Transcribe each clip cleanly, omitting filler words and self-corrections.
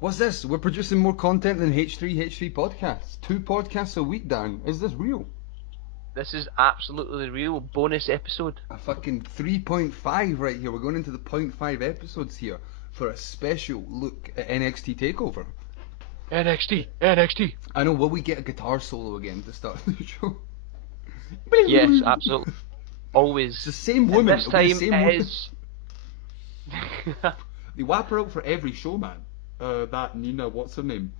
What's this? We're producing more content than H3 podcasts. 2 podcasts a week, Dan. Is this real? This is absolutely real. Bonus episode. A fucking 3.5 right here. We're going into the 0.5 episodes here for a special look at NXT Takeover. NXT. I know, will we get a guitar solo again to start the show? Yes, absolutely. Always. It's the same woman. And this time the same it woman. is... They whap her out for every show, man. That Nina, what's her name?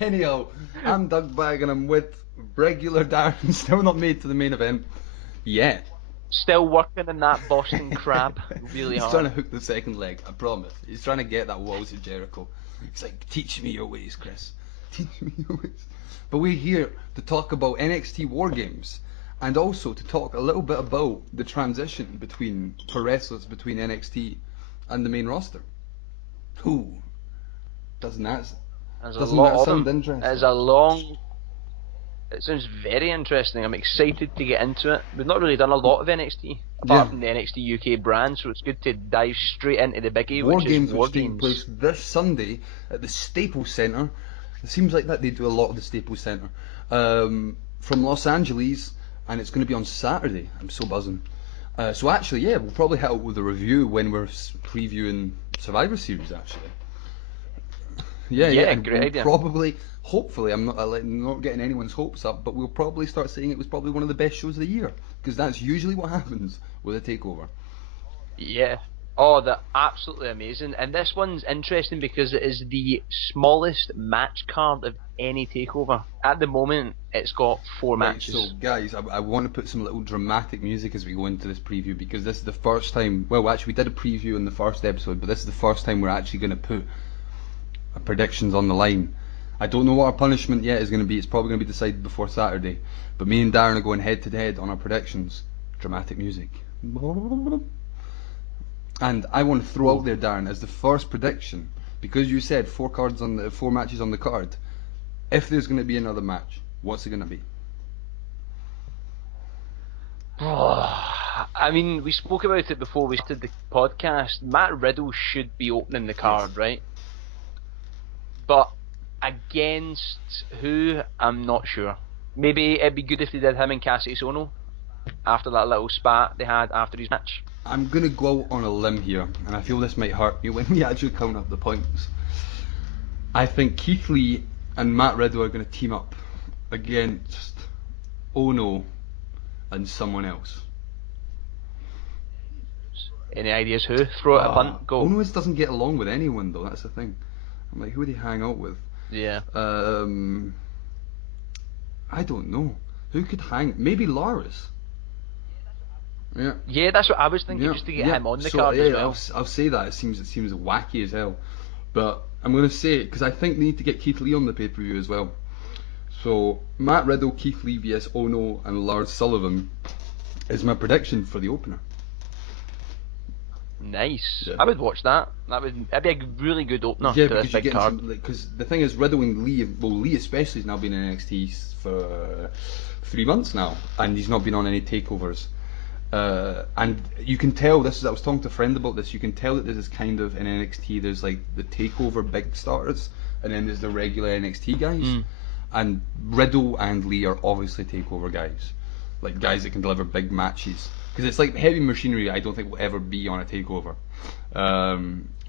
Anyhow, I'm Doug Bag and I'm with regular Darren, still not made to the main event yet. Still working in that Boston crab really He's hard. trying to hook the second leg, I promise. He's trying to get that Walls of Jericho. He's like, teach me your ways, Chris. Teach me your ways. But we're here to talk about NXT War Games, and also to talk a little bit about the transition between for wrestlers between NXT and the main roster. Ooh, doesn't that sound interesting? There's it sounds very interesting. I'm excited to get into it. We've not really done a lot of NXT apart from the NXT UK brand, so it's good to dive straight into the biggie, War which Games, is War which taking Games. place this Sunday at the Staples Center. It seems like that they do a lot of the Staples Center from Los Angeles, and it's going to be on Saturday. I'm so buzzing. So actually, yeah, we'll probably hit out with a review when we're previewing Survivor Series. Actually, yeah, great idea. Probably, hopefully, I'm not getting anyone's hopes up, but we'll probably start saying it was probably one of the best shows of the year, because that's usually what happens with a takeover. Yeah. Oh, they're absolutely amazing. And this one's interesting because it is the smallest match card of any takeover. At the moment, it's got 4 matches. So, guys, I want to put some little dramatic music as we go into this preview, because this is the first time. Well, actually, we did a preview in the first episode, but this is the first time we're actually going to put our predictions on the line. I don't know what our punishment yet is going to be. It's probably going to be decided before Saturday. But me and Darren are going head to head on our predictions. Dramatic music. And I want to throw out there, Darren, as the first prediction, because you said 4 matches on the card. If there's going to be another match, what's it going to be? I mean, we spoke about it before we started the podcast. Matt Riddle should be opening the card, right? But against who, I'm not sure. Maybe it'd be good if they did him and Cassius Ohno after that little spat they had after his match. I'm going to go out on a limb here, and I feel this might hurt me when we actually count up the points. I think Keith Lee and Matt Riddle are going to team up against Ono and someone else. Any ideas who? Throw it a punt, go. Ono doesn't get along with anyone though, that's the thing. I'm like, who would he hang out with? Yeah. I don't know. Who could hang? Maybe Lars. Yeah, that's what I was thinking, just to get him on the card as well. I'll say that. It seems wacky as hell, but I'm going to say it because I think they need to get Keith Lee on the pay-per-view as well. So Matt Riddle, Keith Lee vs Ono and Lars Sullivan is my prediction for the opener. Nice. Yeah. I would watch that. That'd be a really good opener to this big card. Because the thing is, Riddle and Lee, Lee especially has now been in NXT for 3 months now, and he's not been on any takeovers. And you can tell, I was talking to a friend about this, you can tell that this is kind of in NXT, there's like the takeover big starters, and then there's the regular NXT guys. And Riddle and Lee are obviously takeover guys, like guys that can deliver big matches. Because it's like heavy machinery, I don't think will ever be on a takeover.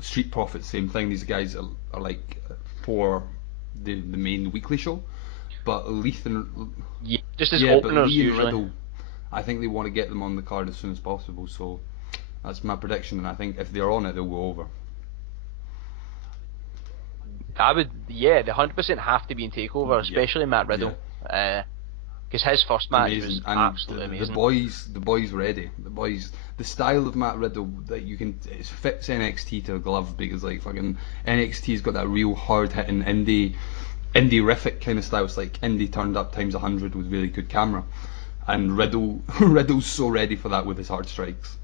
Street Profits, same thing. These guys are like for the main weekly show, but Leith and just as openers Lee and usually. Riddle, I think they want to get them on the card as soon as possible. So that's my prediction, and I think if they're on it, they'll go over. I would, they 100% have to be in takeover, especially Matt Riddle. Because his first match was absolutely amazing. The boys ready. The style of Matt Riddle that it fits NXT to a glove, because like fucking NXT's got that real hard hitting indie-rific kind of style. It's like indie turned up times 100 with really good camera, and Riddle's so ready for that with his hard strikes.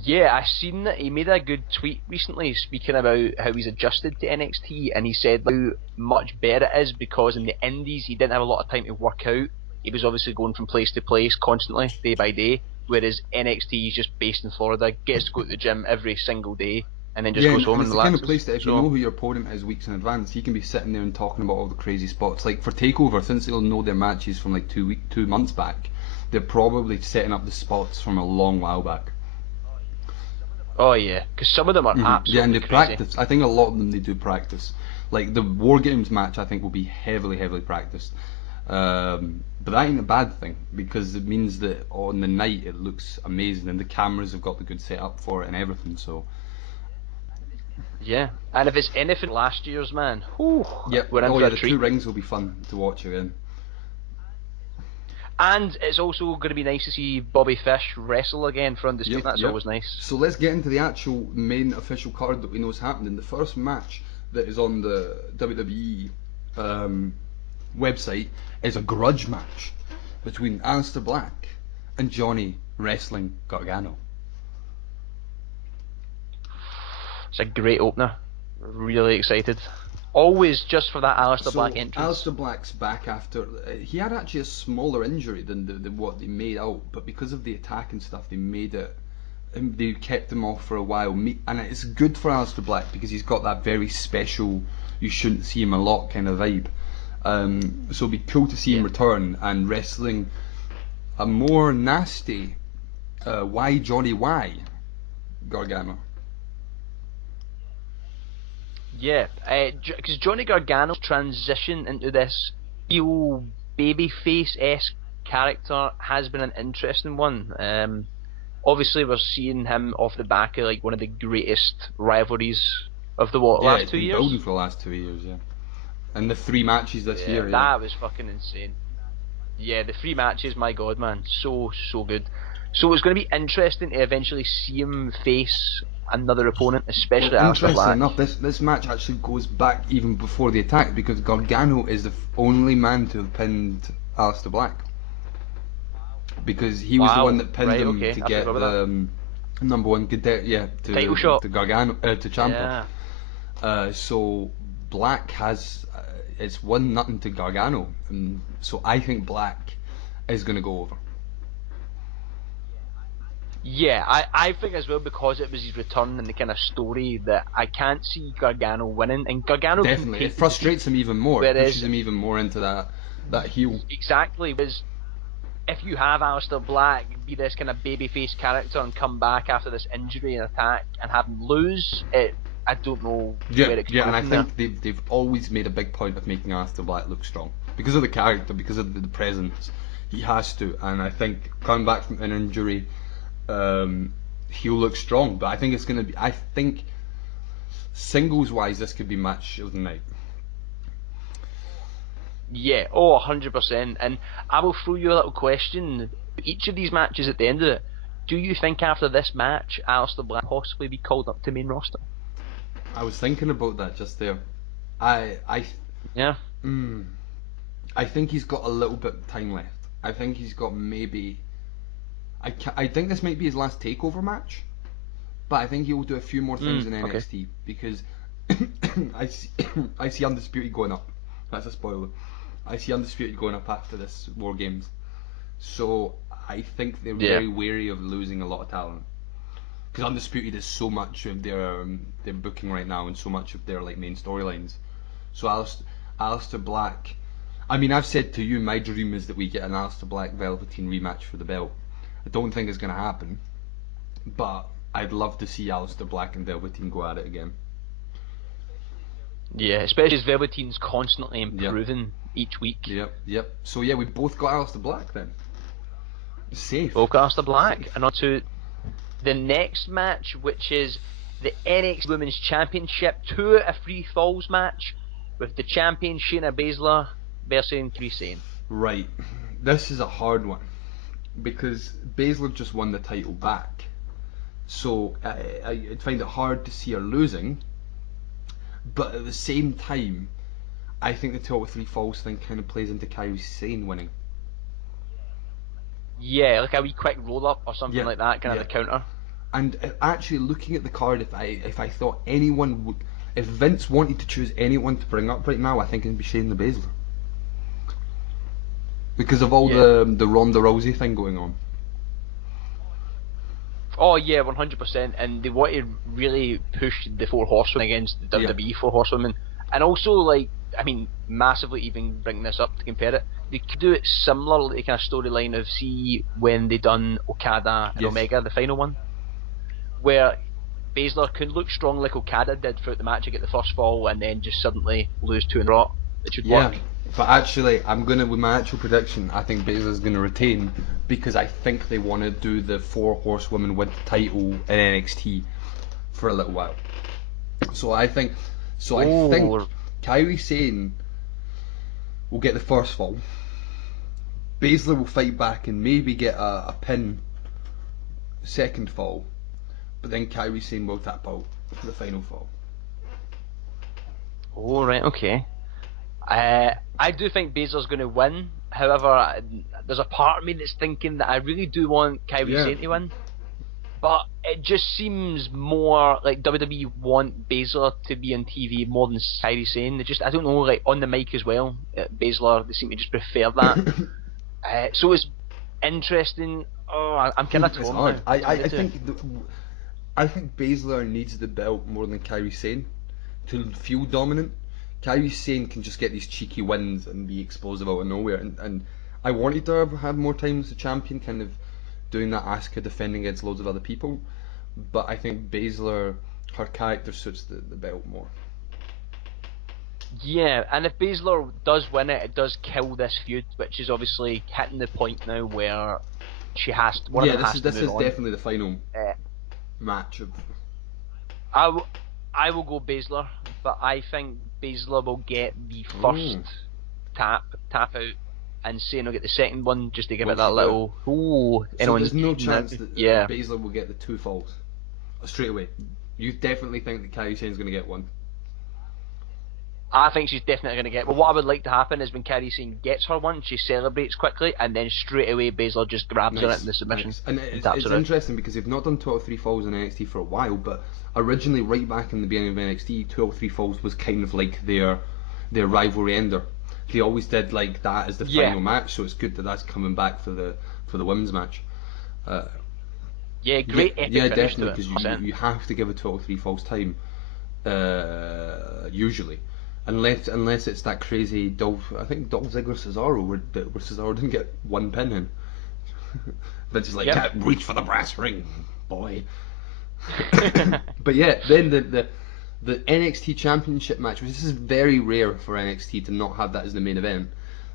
Yeah, I seen that he made a good tweet recently speaking about how he's adjusted to NXT, and he said how much better it is because in the indies he didn't have a lot of time to work out. He was obviously going from place to place constantly, day by day. whereas NXT is just based in Florida, gets to go to the gym every single day, and then just Yeah, goes home and and it's the kind of relaxes. place that if you know who your opponent is weeks in advance, he can be sitting there and talking about all the crazy spots. Like for Takeover, since they'll know their matches from like 2 months back, they're probably setting up the spots from a long while back. Oh yeah, because some of them are absolutely Yeah, and they crazy. practice. I think a lot of them they do practice. Like the War Games match, I think will be heavily practiced. But that ain't a bad thing because it means that on the night it looks amazing and the cameras have got the good setup for it and everything. So Yeah, and if it's anything last year's, man, whew, yep. we're in Oh for yeah, a the treat. 2 rings will be fun to watch again. And it's also going to be nice to see Bobby Fish wrestle again for Undisputed. That's always nice. So let's get into the actual main official card that we know is happening. The first match that is on the WWE website is a grudge match between Aleister Black and Johnny Wrestling Gargano. It's a great opener. Really excited. Always just for that Aleister Black entrance. Aleister Black's back after he had actually a smaller injury than what they made out, but because of the attack and stuff, they made it. They kept him off for a while, and it's good for Aleister Black because he's got that very special, you shouldn't see him a lot kind of vibe. So it'd be cool to see him return and wrestling a more nasty Why Johnny Why Gargano. Yeah, because Johnny Gargano's transition into this heel babyface-esque character has been an interesting one. Obviously, we're seeing him off the back of like one of the greatest rivalries of the last 2 years. Building for the last 2 years, yeah. And the 3 matches this year, yeah. That was fucking insane. Yeah, the 3 matches, my god, man, so good. So it's going to be interesting to eventually see him face another opponent, especially Aleister Black. Interesting enough, this match actually goes back even before the attack because Gargano is the only man to have pinned Aleister Black. Because he was the one that pinned him to get the number 1 title shot to Gargano to Ciampa. So Black has it's 1-0 to Gargano, and so I think Black is going to go over. Yeah, I think as well because it was his return and the kind of story that I can't see Gargano winning, and Gargano definitely it frustrates him even more, pushes him even more into that heel. Exactly, because if you have Aleister Black be this kind of babyface character and come back after this injury and attack and have him lose, I don't know where it could go. And I think they've always made a big point of making Aleister Black look strong because of the character, because of the presence. He has to, and I think coming back from an injury, he'll look strong. But I think it's going to be. I think singles wise, this could be match of the night. Yeah, 100%. And I will throw you a little question. Each of these matches at the end of it, do you think after this match, Aleister Black possibly be called up to main roster? I was thinking about that just there. I think he's got a little bit of time left. I think he's got maybe. I think this might be his last takeover match, but I think he will do a few more things in NXT because I see Undisputed going up. That's a spoiler. I see Undisputed going up after this War Games, so I think they're very wary of losing a lot of talent because Undisputed is so much of their booking right now and so much of their like main storylines. So Aleister Black. I mean, I've said to you, my dream is that we get an Aleister Black Velveteen rematch for the belt. I don't think it's going to happen, but I'd love to see Aleister Black and Velveteen go at it again. Yeah, especially as Velveteen's constantly improving each week. Yep. So yeah, we both got Aleister Black then. Safe. Both got Aleister Black. And on to the next match, which is the NXT Women's Championship 2 out of 3 falls match with the champion Shayna Baszler versus Kairi Sane. Right. This is a hard one because Baszler just won the title back, so I'd find it hard to see her losing. But at the same time, I think the 2 out of 3 falls thing kind of plays into Kairi Sane winning. Yeah, like a wee quick roll up or something like that, kind of the counter. And actually, looking at the card, if I thought anyone would, if Vince wanted to choose anyone to bring up right now, I think it'd be Shayna Baszler. Because of all the Ronda Rousey thing going on. Oh yeah, 100%. And they want to really push the Four Horsewomen against the WWE Four Horsewomen, and also like, I mean, massively even bringing this up to compare it. They could do it similar, like kind of storyline of see when they done Okada and Omega, the final one, where Baszler could look strong like Okada did throughout the match and get the first fall, and then just suddenly lose 2 in a row. It should work. But actually, I'm gonna, with my actual prediction, I think Baszler's gonna retain, because I think they want to do the Four Horsewomen with the title in NXT for a little while. So I think Kairi Sane will get the first fall. Baszler will fight back and maybe get a pin second fall, but then Kairi Sane will tap out for the final fall. Oh right, okay. I do think Baszler's going to win. However, there's a part of me that's thinking that I really do want Kairi Sane to win. But it just seems more like WWE want Baszler to be on TV more than Kairi Sane. They just, I don't know, like on the mic as well, Baszler, they seem to just prefer that. So it's interesting. Oh, I'm kind of torn. It's hard. I think Baszler needs the belt more than Kairi Sane to feel dominant. Kairi Sane can just get these cheeky wins and be explosive out of nowhere, and I wanted to have had more time as a champion, kind of doing that Asuka defending against loads of other people, but I think Baszler, her character suits the belt more. Yeah, and if Baszler does win it, it does kill this feud, which is obviously hitting the point now where she has to. This is definitely the final match of. I will go Baszler, but I think Baszler will get the first tap out, and Sane will get the second one just to give it that little. So there's no chance that Baszler will get the 2 falls straight away. You definitely think that Kairi Sane's going to get one? I think she's definitely going to get. But what I would like to happen is when Kairi Sane gets her one, she celebrates quickly, and then straight away Baszler just grabs her in the submission. And it's interesting because they've not done 2 out of 3 falls in NXT for a while, but originally, right back in the beginning of NXT, 2 out of 3 falls was kind of like their rivalry ender. They always did like that as the final match, so it's good that that's coming back for the women's match. Great epic finish definitely, because you have to give a 2 out of 3 falls time, usually. Unless it's that crazy I think Dolph Ziggler Cesaro where Cesaro didn't get 1 pin in. But just like, can't reach for the brass ring, boy. But yeah, then the NXT Championship match, which this is very rare for NXT to not have that as the main event,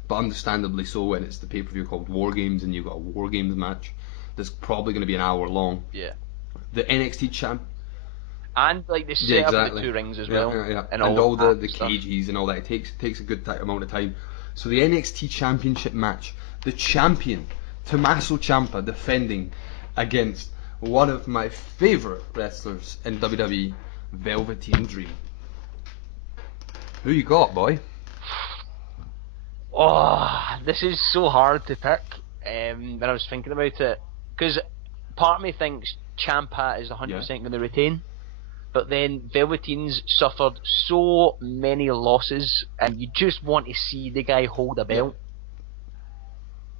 but understandably so when it's the pay-per-view called War Games and you've got a War Games match that's probably going to be an hour long. Yeah. The NXT champ. And like they set up the 2 rings as well, and all the cages and all that. It takes a good amount of time. So the NXT Championship match, the champion Tommaso Ciampa defending against one of my favourite wrestlers in WWE, Velveteen Dream. Who you got, boy? Oh, this is so hard to pick. When I was thinking about it, because part of me thinks Ciampa is 100% going to retain. But then Velveteen's suffered so many losses, and you just want to see the guy hold a belt.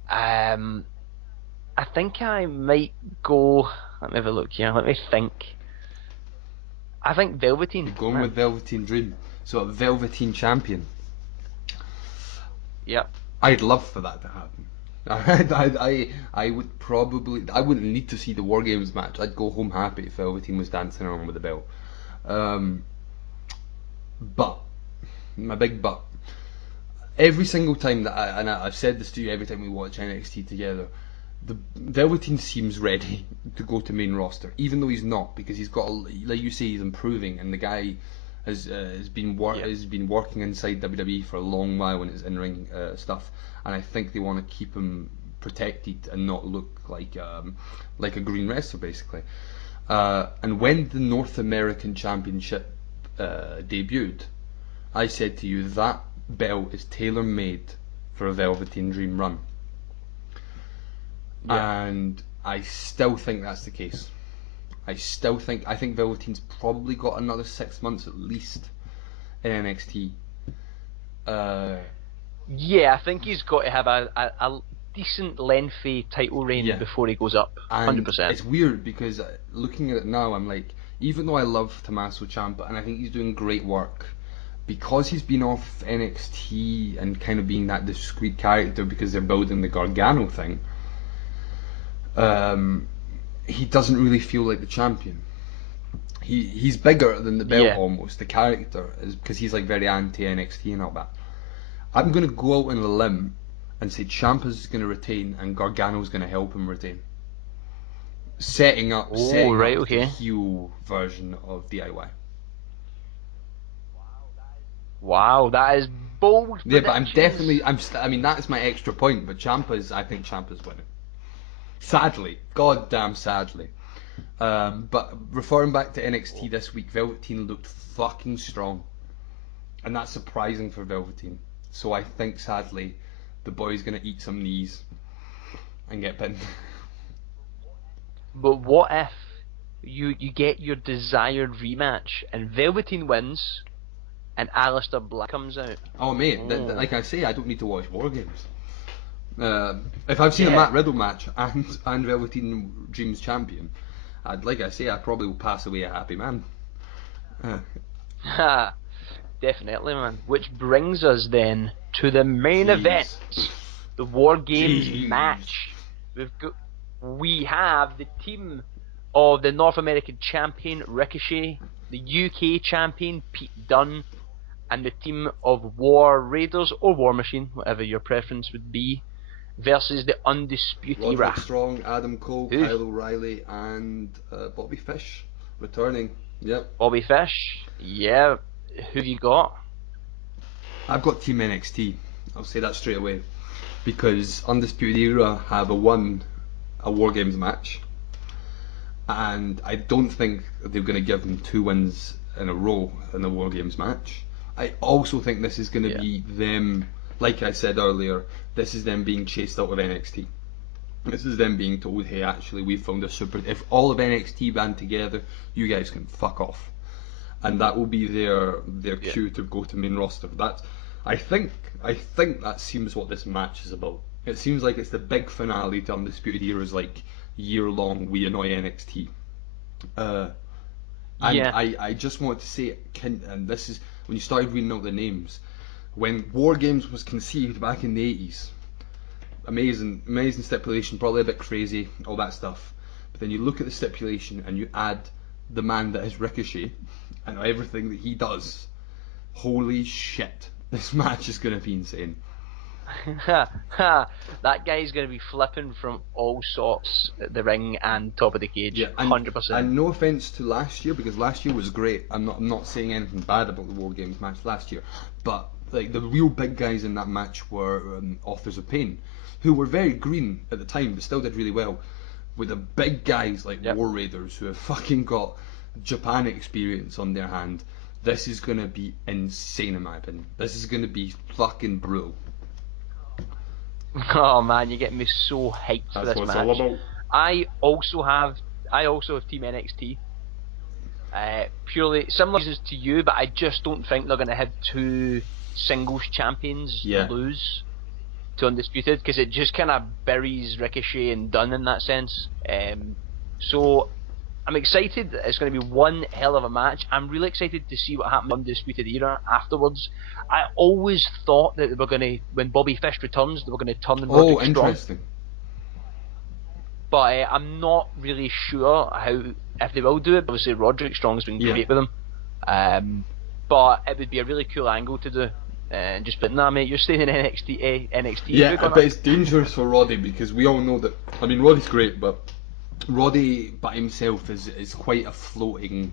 I think I might go. Let me have a look here. Let me think. I think Velveteen. You're going with Velveteen Dream, so a Velveteen champion. Yep. I'd love for that to happen. I would probably. I wouldn't need to see the War Games match. I'd go home happy if Velveteen was dancing around with the belt. But my big but, every single time that I've said this to you every time we watch NXT together, the Velveteen seems ready to go to main roster, even though he's not, because he's got, like you say, he's improving, and the guy has been working inside WWE for a long while in his in-ring stuff, and I think they want to keep him protected and not look like a green wrestler basically. And when the North American Championship debuted, I said to you that belt is tailor-made for a Velveteen Dream run. And I still think that's the case. I think Velveteen's probably got another 6 months at least in NXT. I think he's got to have a decent lengthy title reign before he goes up. And 100%. it's weird because looking at it now, I'm like, even though I love Tommaso Ciampa and I think he's doing great work, because he's been off NXT and kind of being that discreet character because they're building the Gargano thing, he doesn't really feel like the champion. He's bigger than the belt almost. The character is because he's like very anti NXT and all that. I'm gonna go out on a limb and say Ciampa's gonna retain and Gargano's gonna help him retain, setting up the heel version of DIY. Wow, that is bold. Yeah, but I'm definitely I mean that's my extra point. But I think Ciampa's winning. Sadly, goddamn sadly. But referring back to NXT this week, Velveteen looked fucking strong, and that's surprising for Velveteen. So I think sadly, the boy's gonna eat some knees and get pinned. But what if you get your desired rematch and Velveteen wins and Aleister Black comes out? Oh mate, like I say, I don't need to watch War Games. If I've seen a Matt Riddle match and Velveteen Dreams champion, I'd probably will pass away a happy man. Definitely, man. Which brings us then to the main event, the War Games match. We have the team of the North American champion Ricochet, the UK champion Pete Dunne, and the team of War Raiders or War Machine, whatever your preference would be, versus the Undisputed Era. Roderick Strong, Adam Cole, Kyle O'Reilly, and Bobby Fish returning. Yep. Bobby Fish. Yeah. Who have you got? I've got Team NXT. I'll say that straight away, because Undisputed Era have won a War Games match, and I don't think they're going to give them 2 wins in a row in the War Games match. I also think this is going to be them, like I said earlier, this is them being chased out of NXT. This is them being told, hey, actually, we've found a super... If all of NXT band together, you guys can fuck off. And that will be their cue to go to main roster. I think that seems what this match is about. It seems like it's the big finale to Undisputed Era's like year-long We Annoy NXT. I just want to say, and this is when you started reading out the names, when War Games was conceived back in the 80s, amazing stipulation, probably a bit crazy, all that stuff. But then you look at the stipulation and you add the man that is Ricochet and everything that he does. Holy shit, this match is going to be insane. That guy's going to be flipping from all sorts at the ring and top of the cage. 100%. And no offense to last year, because last year was great. I'm not saying anything bad about the War Games match last year, but like the real big guys in that match were Authors of Pain, who were very green at the time but still did really well, with the big guys like War Raiders who have fucking got Japan experience on their hand. This is going to be insane in my opinion. This is going to be fucking brutal. Oh man, you're getting me so hyped for this match. All about. I also have Team NXT. Purely similar reasons to you, but I just don't think they're going to have 2 singles champions lose to Undisputed, because it just kind of buries Ricochet and Dunne in that sense. So I'm excited. It's going to be one hell of a match. I'm really excited to see what happens in Undisputed Era afterwards. I always thought that they were going to, when Bobby Fish returns, they were going to turn them Roderick Strong. Interesting. But I'm not really sure if they will do it. Obviously, Roderick Strong's been great with them. But it would be a really cool angle to do. And just, but nah, mate, you're staying in NXT. Yeah, but it's dangerous for Roddy, because we all know that. I mean, Roddy's great, but Roddy by himself is quite a floating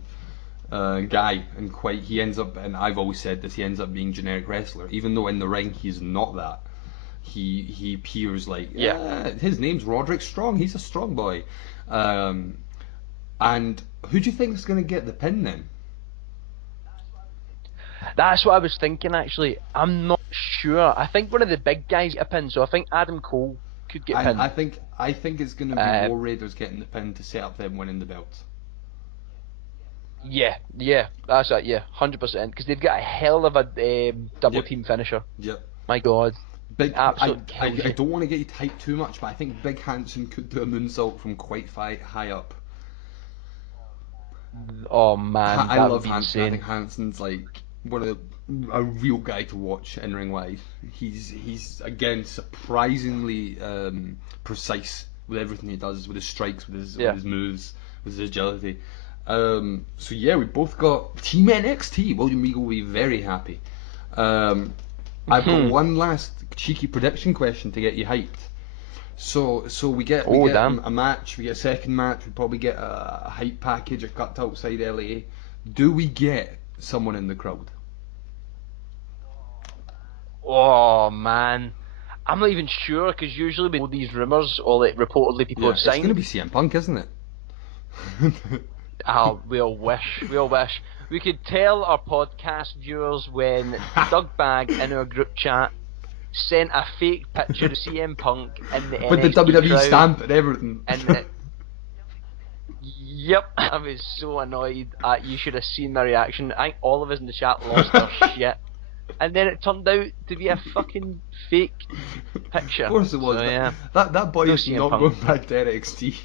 guy, and he ends up, and I've always said this, he ends up being generic wrestler, even though in the ring he's not that. He appears like his name's Roderick Strong, he's a strong boy. And who do you think is going to get the pin then? That's what I was thinking actually. I'm not sure. I think one of the big guys get a pin, so I think Adam Cole could get pinned. I think it's going to be War Raiders getting the pin to set up them winning the belt. Yeah, that's it. Yeah, 100%. Because they've got a hell of a double team finisher. Yep. My God. Big. Absolute I kills don't want to get you hyped too much, but I think Big Hanson could do a moonsault from quite high up. you. Oh man, I that would love be Hanson. I insane. think Hanson's like one of a real guy to watch in ring wise. He's again surprisingly precise with everything he does, with his strikes, with his moves, with his agility. So yeah, we both got Team NXT. William Regal will be very happy. I've got one last cheeky prediction question to get you hyped. So we get a match, we get a second match, we probably get a hype package, a cut outside LA. Do we get someone in the crowd? Oh man, I'm not even sure because usually with all these rumours, all that reportedly people have signed. It's going to be CM Punk, isn't it? Oh, we all wish. We could tell our podcast viewers when Doug Bag in our group chat sent a fake picture of CM Punk in the With NXT the WWE crowd, stamp and everything. and yep, I was so annoyed. You should have seen my reaction. I think all of us in the chat lost our shit. And then it turned out to be a fucking fake picture. Of course it was. So, yeah. That boy is CM not Punk. going back to NXT.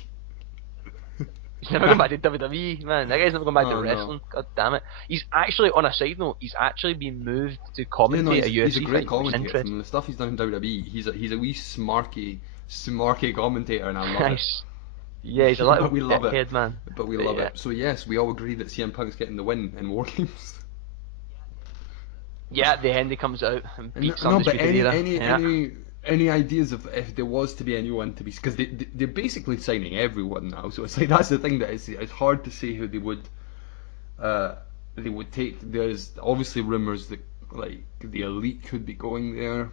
He's never going back to WWE, man. That guy's never going back to Oh, no. wrestling. God damn it. He's actually, on a side note, he's actually been moved to commentate a UFC he's a great fight, which is commentator. interesting. From the stuff he's done in WWE, he's a wee smarky commentator, and I love it. Nice. Yeah, he's a little But we love dickhead, it. man. But we love it. So yes, we all agree that CM Punk's getting the win in War Games. Yeah, at the end he comes out and beats No, but Undisputed Era. any ideas of if there was to be anyone to be, because they're basically signing everyone now, so it's like that's the thing that it's hard to say who they would take. There's obviously rumours that like the Elite could be going there.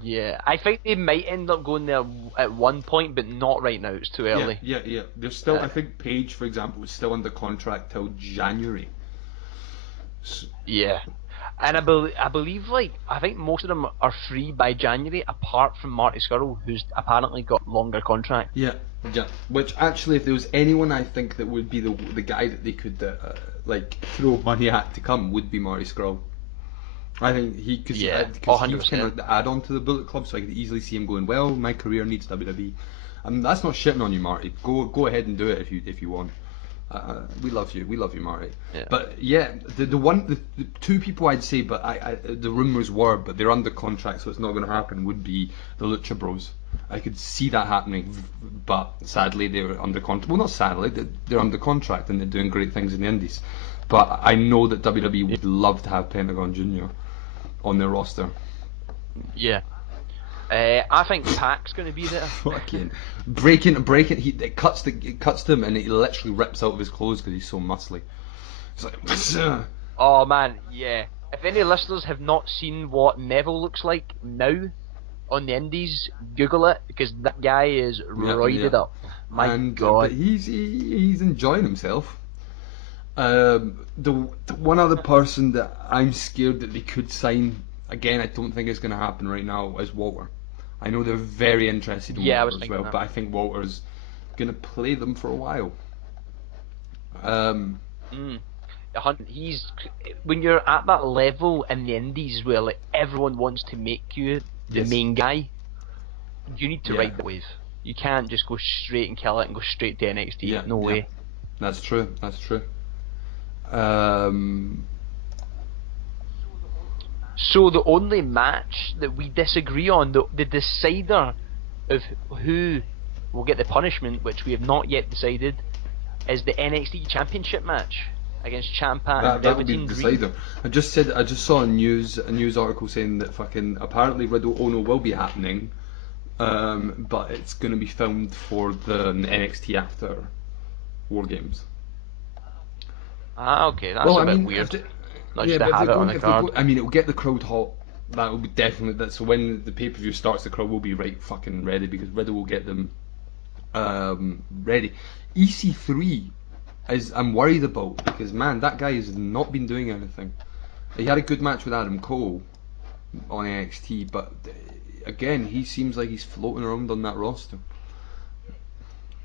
Yeah, I think they might end up going there at one point, but not right now. It's too early. Yeah. There's still, I think Paige, for example, is still under contract till January. Yeah, and I believe I think most of them are free by January, apart from Marty Scurll, who's apparently got longer contract. Yeah. Which actually, if there was anyone, I think that would be the guy that they could throw money at to come would be Marty Scurll. I think he because he was kind of the add-on to the Bullet Club, so I could easily see him going. Well, my career needs WWE. I mean, that's not shitting on you, Marty. Go ahead and do it if you want. We love you, Marty. Yeah. But yeah, the two people I'd say, but the rumors were, but they're under contract, so it's not going to happen. Would be the Lucha Bros. I could see that happening, but sadly they're under contract. Well, not sadly, they're under contract and they're doing great things in the Indies. But I know that WWE would love to have Pentagon Jr. on their roster. Yeah. I think Pac's going to be there. Fucking breaking. It cuts to him and it literally rips out of his clothes because he's so muscly. It's like, Oh man, yeah. If any listeners have not seen what Neville looks like now on the Indies, Google it because that guy is roided up. My God. But he's enjoying himself. The one other person that I'm scared that they could sign, again, I don't think it's going to happen right now, is Walter. I know they're very interested in Walter as well, but I think Walter's going to play them for a while. He's when you're at that level in the Indies where like everyone wants to make you the main guy, you need to ride the wave. You can't just go straight and kill it and go straight to NXT. No way. That's true. So the only match that we disagree on, the decider of who will get the punishment, which we have not yet decided, is the NXT Championship match against Ciampa and that would be the Velveteen Dream. decider. I just saw a news article saying that fucking apparently Riddle Ono will be happening, but it's going to be filmed for the NXT after War Games. Okay, that's a bit weird. Not just to have it on the card. I mean, it will get the crowd hot. That will be definitely that. So when the pay-per-view starts, the crowd will be right fucking ready because Riddle will get them ready. EC3 I'm worried about because man, that guy has not been doing anything. He had a good match with Adam Cole on NXT, but again, he seems like he's floating around on that roster.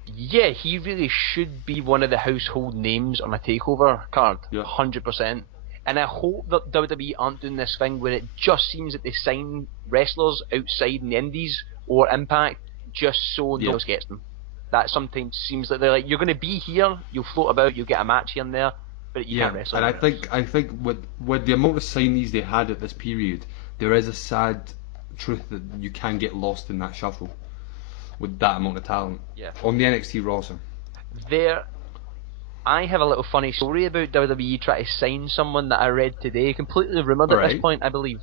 Yeah, he really should be one of the household names on a takeover card. 100%. And I hope that WWE aren't doing this thing where it just seems that they sign wrestlers outside in the Indies or Impact just so no one else gets them. That sometimes seems like they're like, you're going to be here, you'll float about, you'll get a match here and there, but you can't wrestle. And I think with the amount of signees they had at this period, there is a sad truth that you can get lost in that shuffle with that amount of talent on the NXT roster. I have a little funny story about WWE trying to sign someone that I read today, completely rumoured at this point, I believe.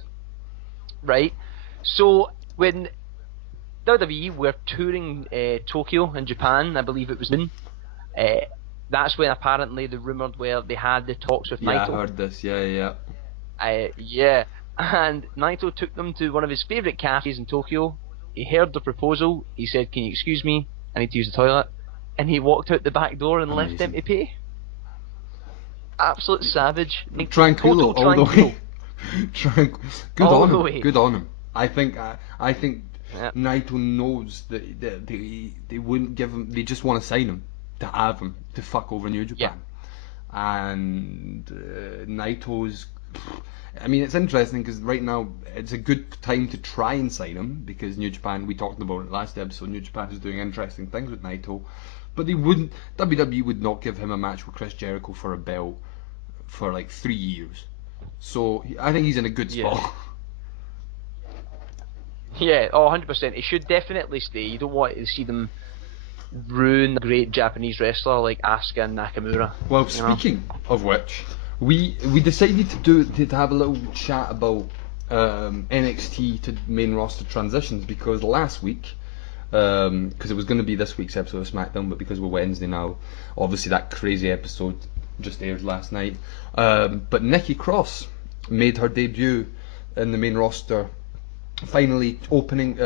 Right? So, when WWE were touring Tokyo in Japan, I believe it was in, that's when apparently the rumoured where they had the talks with Naito. Yeah, I heard this, yeah. And Naito took them to one of his favourite cafes in Tokyo. He heard the proposal, he said, "Can you excuse me, I need to use the toilet," and he walked out the back door and left them to pay. Absolute savage. Tranquilo all the way. Good on him. I think Naito knows that they wouldn't give him. They just want to sign him to have him to fuck over New Japan. And Naito's. I mean, it's interesting because right now it's a good time to try and sign him because New Japan. We talked about it last episode. New Japan is doing interesting things with Naito, but they wouldn't. WWE would not give him a match with Chris Jericho for a belt for like 3 years. So I think he's in a good spot. Yeah, 100%. He should definitely stay. You don't want to see them ruin a great Japanese wrestler like Asuka and Nakamura. Well, speaking of which, we decided to have a little chat about NXT to main roster transitions because last week, because it was going to be this week's episode of SmackDown, but because we're Wednesday now, obviously that crazy episode just aired last night. But Nikki Cross made her debut in the main roster, finally opening,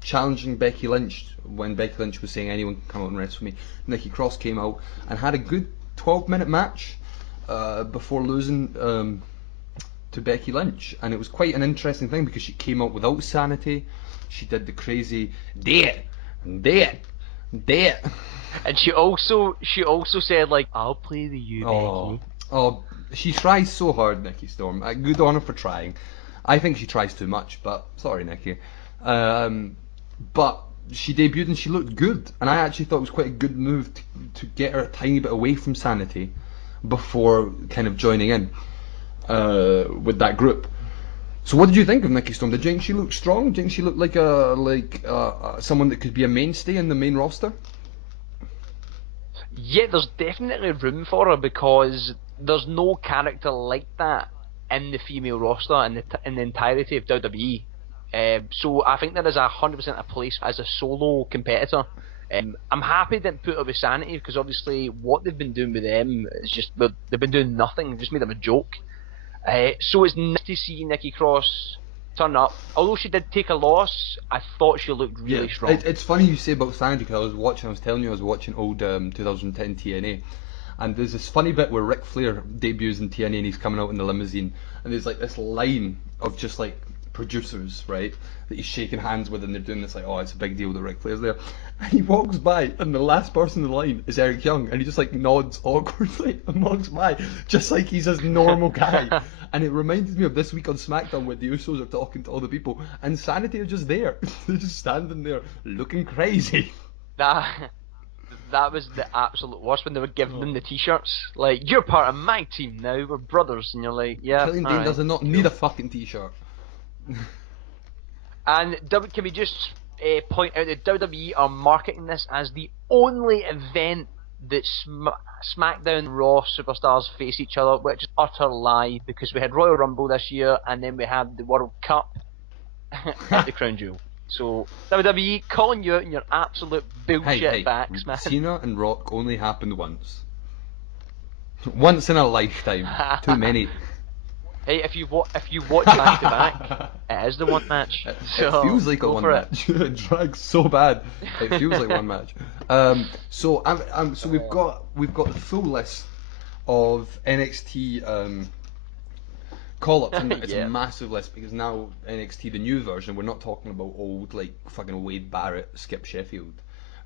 challenging Becky Lynch when Becky Lynch was saying anyone can come out and wrestle me. Nikki Cross came out and had a good 12-minute match before losing to Becky Lynch, and it was quite an interesting thing because she came out without sanity. She did the crazy day it. And she also said like, "I'll play the you, Becky." Oh, she tries so hard, Nikki Storm. Good on her for trying. I think she tries too much, but sorry, Nikki. But she debuted and she looked good, and I actually thought it was quite a good move to get her a tiny bit away from sanity before kind of joining in with that group. So what did you think of Nikki Storm? Did you think she looked strong? Did you think she looked like someone that could be a mainstay in the main roster? Yeah, there's definitely room for her because there's no character like that in the female roster in the entirety of WWE. So I think there is 100% a place as a solo competitor. I'm happy they didn't put her with Sanity because obviously what they've been doing with them is just they've been doing nothing, just made them a joke. So it's nice to see Nikki Cross turn up. Although she did take a loss, I thought she looked really strong. It's funny you say about Sanity because I was telling you I was watching old 2010 TNA, and there's this funny bit where Ric Flair debuts in TNA and he's coming out in the limousine, and there's like this line of just like producers, right, that he's shaking hands with, and they're doing this like, oh, it's a big deal that Ric Flair's there, and he walks by and the last person in the line is Eric Young, and he just like nods awkwardly and walks by just like he's this normal guy. And it reminded me of this week on SmackDown where the Usos are talking to all the people and Sanity are just there. They're just standing there looking crazy. That was the absolute worst when they were giving them the t-shirts. Like, you're part of my team now, we're brothers. And you're like, yeah, Killian Dane does not need a fucking t-shirt. And can we just point out that WWE are marketing this as the only event that SmackDown and Raw superstars face each other, which is utter lie because we had Royal Rumble this year and then we had the World Cup at the Crown Jewel. So WWE calling you out in your absolute bullshit backs, man. Cena and Rock only happened once. Once in a lifetime. Too many. Hey, if you watch back to back, it is the one match. So it feels like a one match. It drags so bad. It feels like one match. So we've got the full list of NXT call-ups, and it's a massive list because now NXT, the new version, we're not talking about old like fucking Wade Barrett, Skip Sheffield.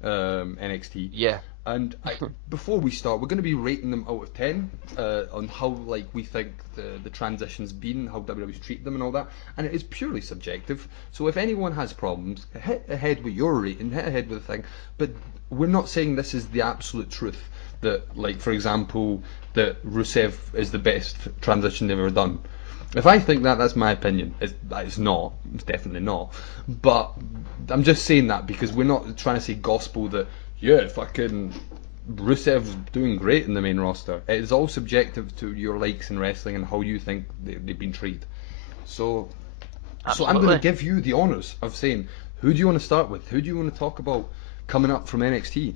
NXT. Yeah. And before we start, we're going to be rating them out of 10 on how like we think the transition's been, how WWE's treated them and all that. And it is purely subjective. So if anyone has problems, hit ahead with your rating, hit ahead with the thing. But we're not saying this is the absolute truth. That, like, for example, that Rusev is the best transition they've ever done. If I think that, that's my opinion. It's not. It's definitely not. But I'm just saying that because we're not trying to say gospel that, yeah, fucking Rusev's doing great in the main roster. It is all subjective to your likes in wrestling and how you think they've been treated. So I'm going to give you the honours of saying, who do you want to start with? Who do you want to talk about coming up from NXT?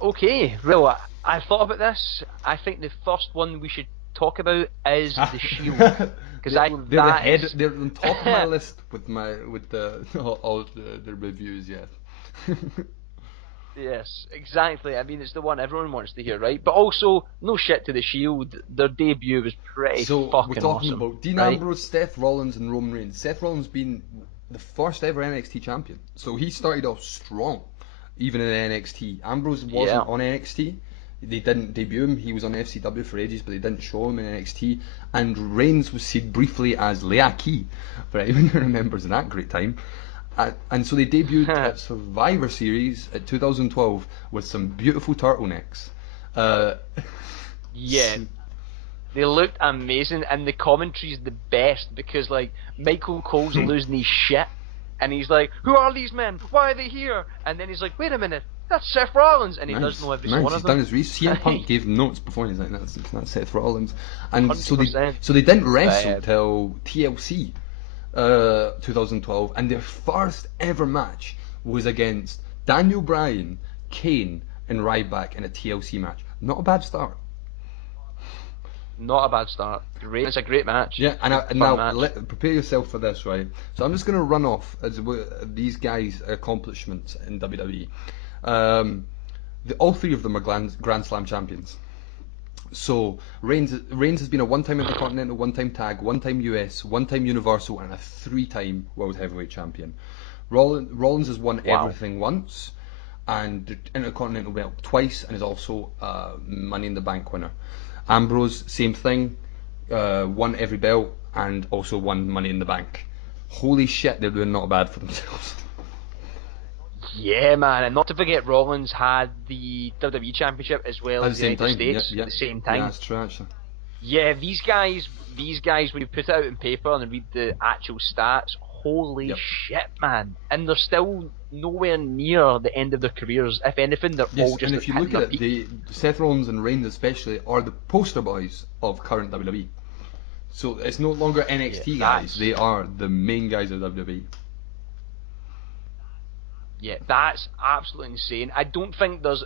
Okay, well, I thought about this. I think the first one we should talk about is the Shield, because they're on top of my list with all the reviews. Yeah. Yes, exactly. I mean, it's the one everyone wants to hear, right? But also, no shit to the Shield. Their debut was pretty fucking awesome. So we're talking about Dean Ambrose, Seth Rollins, and Roman Reigns. Seth Rollins being the first ever NXT champion, so he started off strong. Even in NXT, Ambrose wasn't on NXT. They didn't debut him. He was on FCW for ages, but they didn't show him in NXT. And Reigns was seen briefly as Leia Key, for anyone who remembers that great time. And so they debuted at Survivor Series at 2012 with some beautiful turtlenecks. Yeah, they looked amazing, and the commentary's the best because like Michael Cole's losing his shit. And he's like, who are these men? Why are they here? And then he's like, wait a minute, that's Seth Rollins. And he does know every one of them. He's done his research. CM Punk gave him notes before, and he's like, that's Seth Rollins. And 100%. so they didn't wrestle till TLC 2012, and their first ever match was against Daniel Bryan, Kane, and Ryback in a TLC match. Not a bad start. Not a bad start. Great. It's a great match. Yeah, and now prepare yourself for this, right? So I'm just going to run off these guys' accomplishments in WWE. All three of them are Grand Slam champions. So Reigns has been a one-time Intercontinental, one-time Tag, one-time US, one-time Universal, and a three-time World Heavyweight Champion. Rollins has won everything once, and the Intercontinental belt twice, and is also Money in the Bank winner. Ambrose, same thing, won every belt and also won Money in the Bank. Holy shit, they're doing not bad for themselves. Yeah, man, and not to forget Rollins had the WWE Championship as well as the United States at the same time. Yeah, that's true, actually. Yeah, these guys, when you put it out in paper and read the actual stats, holy shit, man. And they're still nowhere near the end of their careers. If anything, they're all just. And if you look at it, Seth Rollins and Reigns especially are the poster boys of current WWE. So it's no longer NXT guys; they are the main guys of WWE. Yeah, that's absolutely insane. I don't think there's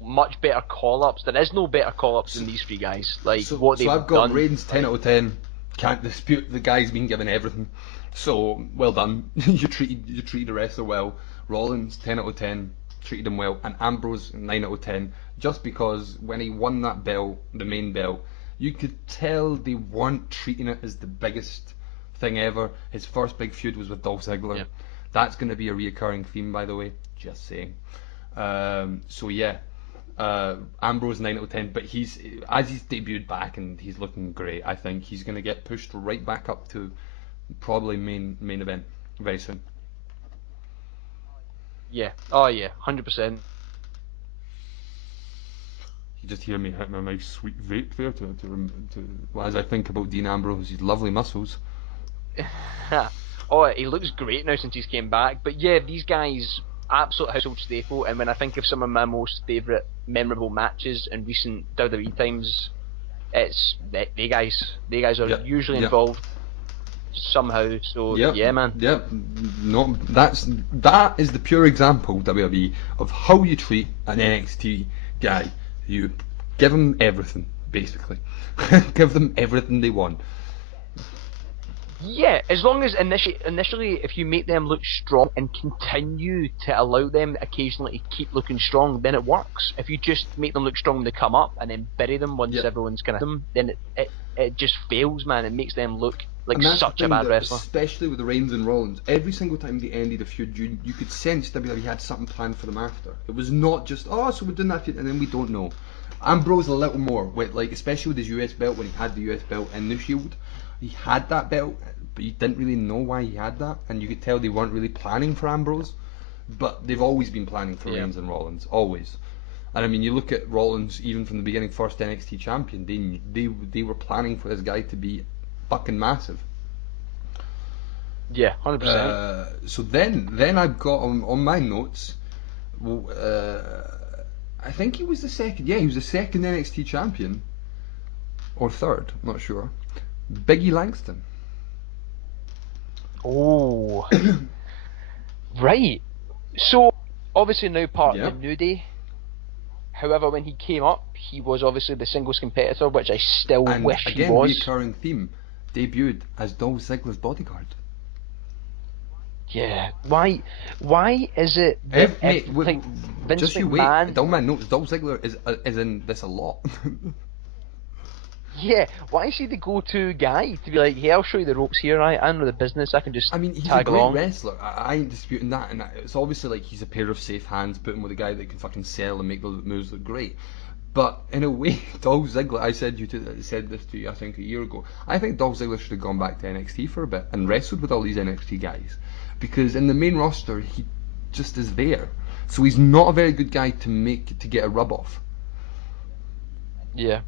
much better call-ups. There is no better call-ups than these three guys. Like what they've done. So I've got Reigns 10 out of 10. Can't dispute the guy's been given everything. So well done. you treated the wrestler well. Rollins 10 out of 10, treated him well, and Ambrose 9 out of 10. Just because when he won that belt, the main belt, you could tell they weren't treating it as the biggest thing ever. His first big feud was with Dolph Ziggler. Yep. That's going to be a reoccurring theme, by the way. Just saying. So yeah, Ambrose 9 out of 10. But he's debuted back and he's looking great. I think he's going to get pushed right back up to probably main event very soon. Yeah. Oh yeah. 100%. You just hear me hit my nice sweet vape there as I think about Dean Ambrose's lovely muscles. Oh, he looks great now since he's came back. But yeah, these guys, absolute household staple. And when I think of some of my most favourite memorable matches in recent WWE times, it's they guys. They guys are usually involved somehow. So yeah, man. Yeah, no, that is the pure example, WWE, of how you treat an NXT guy. You give them everything, basically. Give them everything they want. Yeah, as long as initially, if you make them look strong and continue to allow them occasionally to keep looking strong, then it works. If you just make them look strong when they come up and then bury them once everyone's kind of them, then it just fails, man. It makes them look like And that's such the a thing, bad that, wrestler. especially with Reigns and Rollins, every single time they ended a feud, you could sense WWE had something planned for them after. It was not just, oh, so we're doing that feud and then we don't know. Ambrose a little more, with, like, especially with his US belt, when he had the US belt in the Shield, he had that belt, but you didn't really know why he had that, and you could tell they weren't really planning for Ambrose, but they've always been planning for Reigns and Rollins, always. And I mean, you look at Rollins, even from the beginning, first NXT champion, they were planning for this guy to be fucking massive. Yeah, 100%. So then I've got on my notes, I think he was the second. Yeah, he was the second NXT champion, or third, I'm not sure. Biggie Langston. Oh, right. So obviously now part of Yep. the New Day. However, when he came up, he was obviously the singles competitor, which I still And wish he again, was. recurring theme, debuted as Dolph Ziggler's bodyguard. Yeah. Why is it that Mate, like Vince just you McMahon? wait. Down my notes, Dolph Ziggler is in this a lot. Yeah. Why is he the go-to guy to be like, hey, I'll show you the ropes here. I know the business. I can just I mean, he's a tag great along. wrestler. I ain't disputing that, and it's obviously like he's a pair of safe hands, put him with a guy that can fucking sell and make the moves look great. But in a way, Dolph Ziggler, I said this to you, I think a year ago. I think Dolph Ziggler should have gone back to NXT for a bit and wrestled with all these NXT guys, because in the main roster he just is there. So he's not a very good guy to get a rub off. Yeah.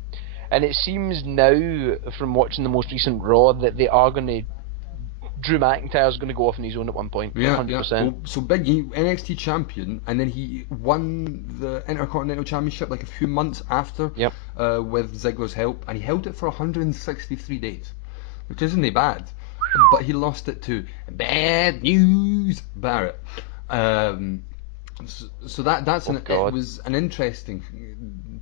And it seems now, from watching the most recent Raw, that they are going to. Drew McIntyre's going to go off on his own at one point. Yeah, 100%. Well, so Big E, NXT champion, and then he won the Intercontinental Championship like a few months after, with Ziggler's help, and he held it for 163 days, which isn't bad. But he lost it to Bad News Barrett. So it was an interesting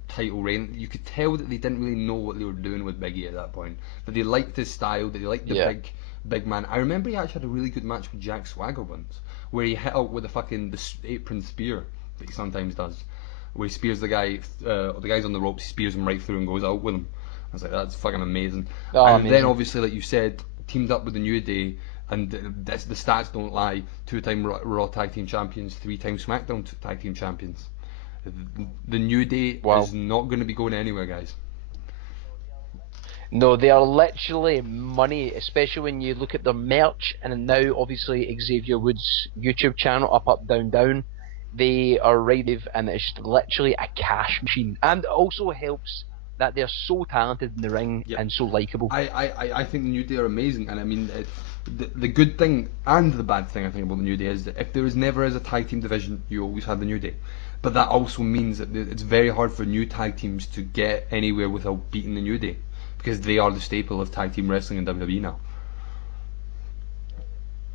title reign. You could tell that they didn't really know what they were doing with Big E at that point. That they liked his style, that they liked the big man. I remember he actually had a really good match with Jack Swagger once, where he hit out with the apron spear that he sometimes does, where he spears the guy's on the ropes, he spears him right through and goes out with him. I was like, that's fucking amazing. Amazing. Then obviously, like you said, teamed up with the New Day, and the stats don't lie. 2-time Raw Tag Team Champions, 3-time SmackDown Tag Team Champions. The New Day is not going to be going anywhere, guys. No, they are literally money, especially when you look at their merch, and now obviously Xavier Woods' YouTube channel, Up Down Down, they are right, and it's just literally a cash machine. And it also helps that they're so talented in the ring and so likeable. I think the New Day are amazing, and I mean the good thing and the bad thing I think about the New Day is that if there never is a tag team division, you always have the New Day. But that also means that it's very hard for new tag teams to get anywhere without beating the New Day, because they are the staple of tag team wrestling in WWE now.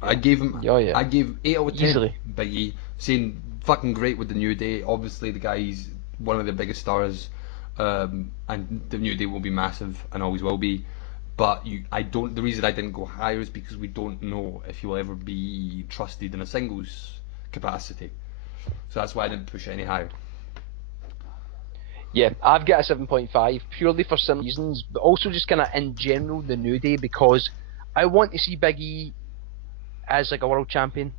I gave 8 out of 10 easily. Big E, saying fucking great with the New Day. Obviously the guy's one of the biggest stars, and the New Day will be massive and always will be. But the reason I didn't go higher is because we don't know if he will ever be trusted in a singles capacity. So that's why I didn't push it any higher. Yeah, I've got a 7.5 purely for some reasons, but also just kind of in general the New Day, because I want to see Big E as like a world champion.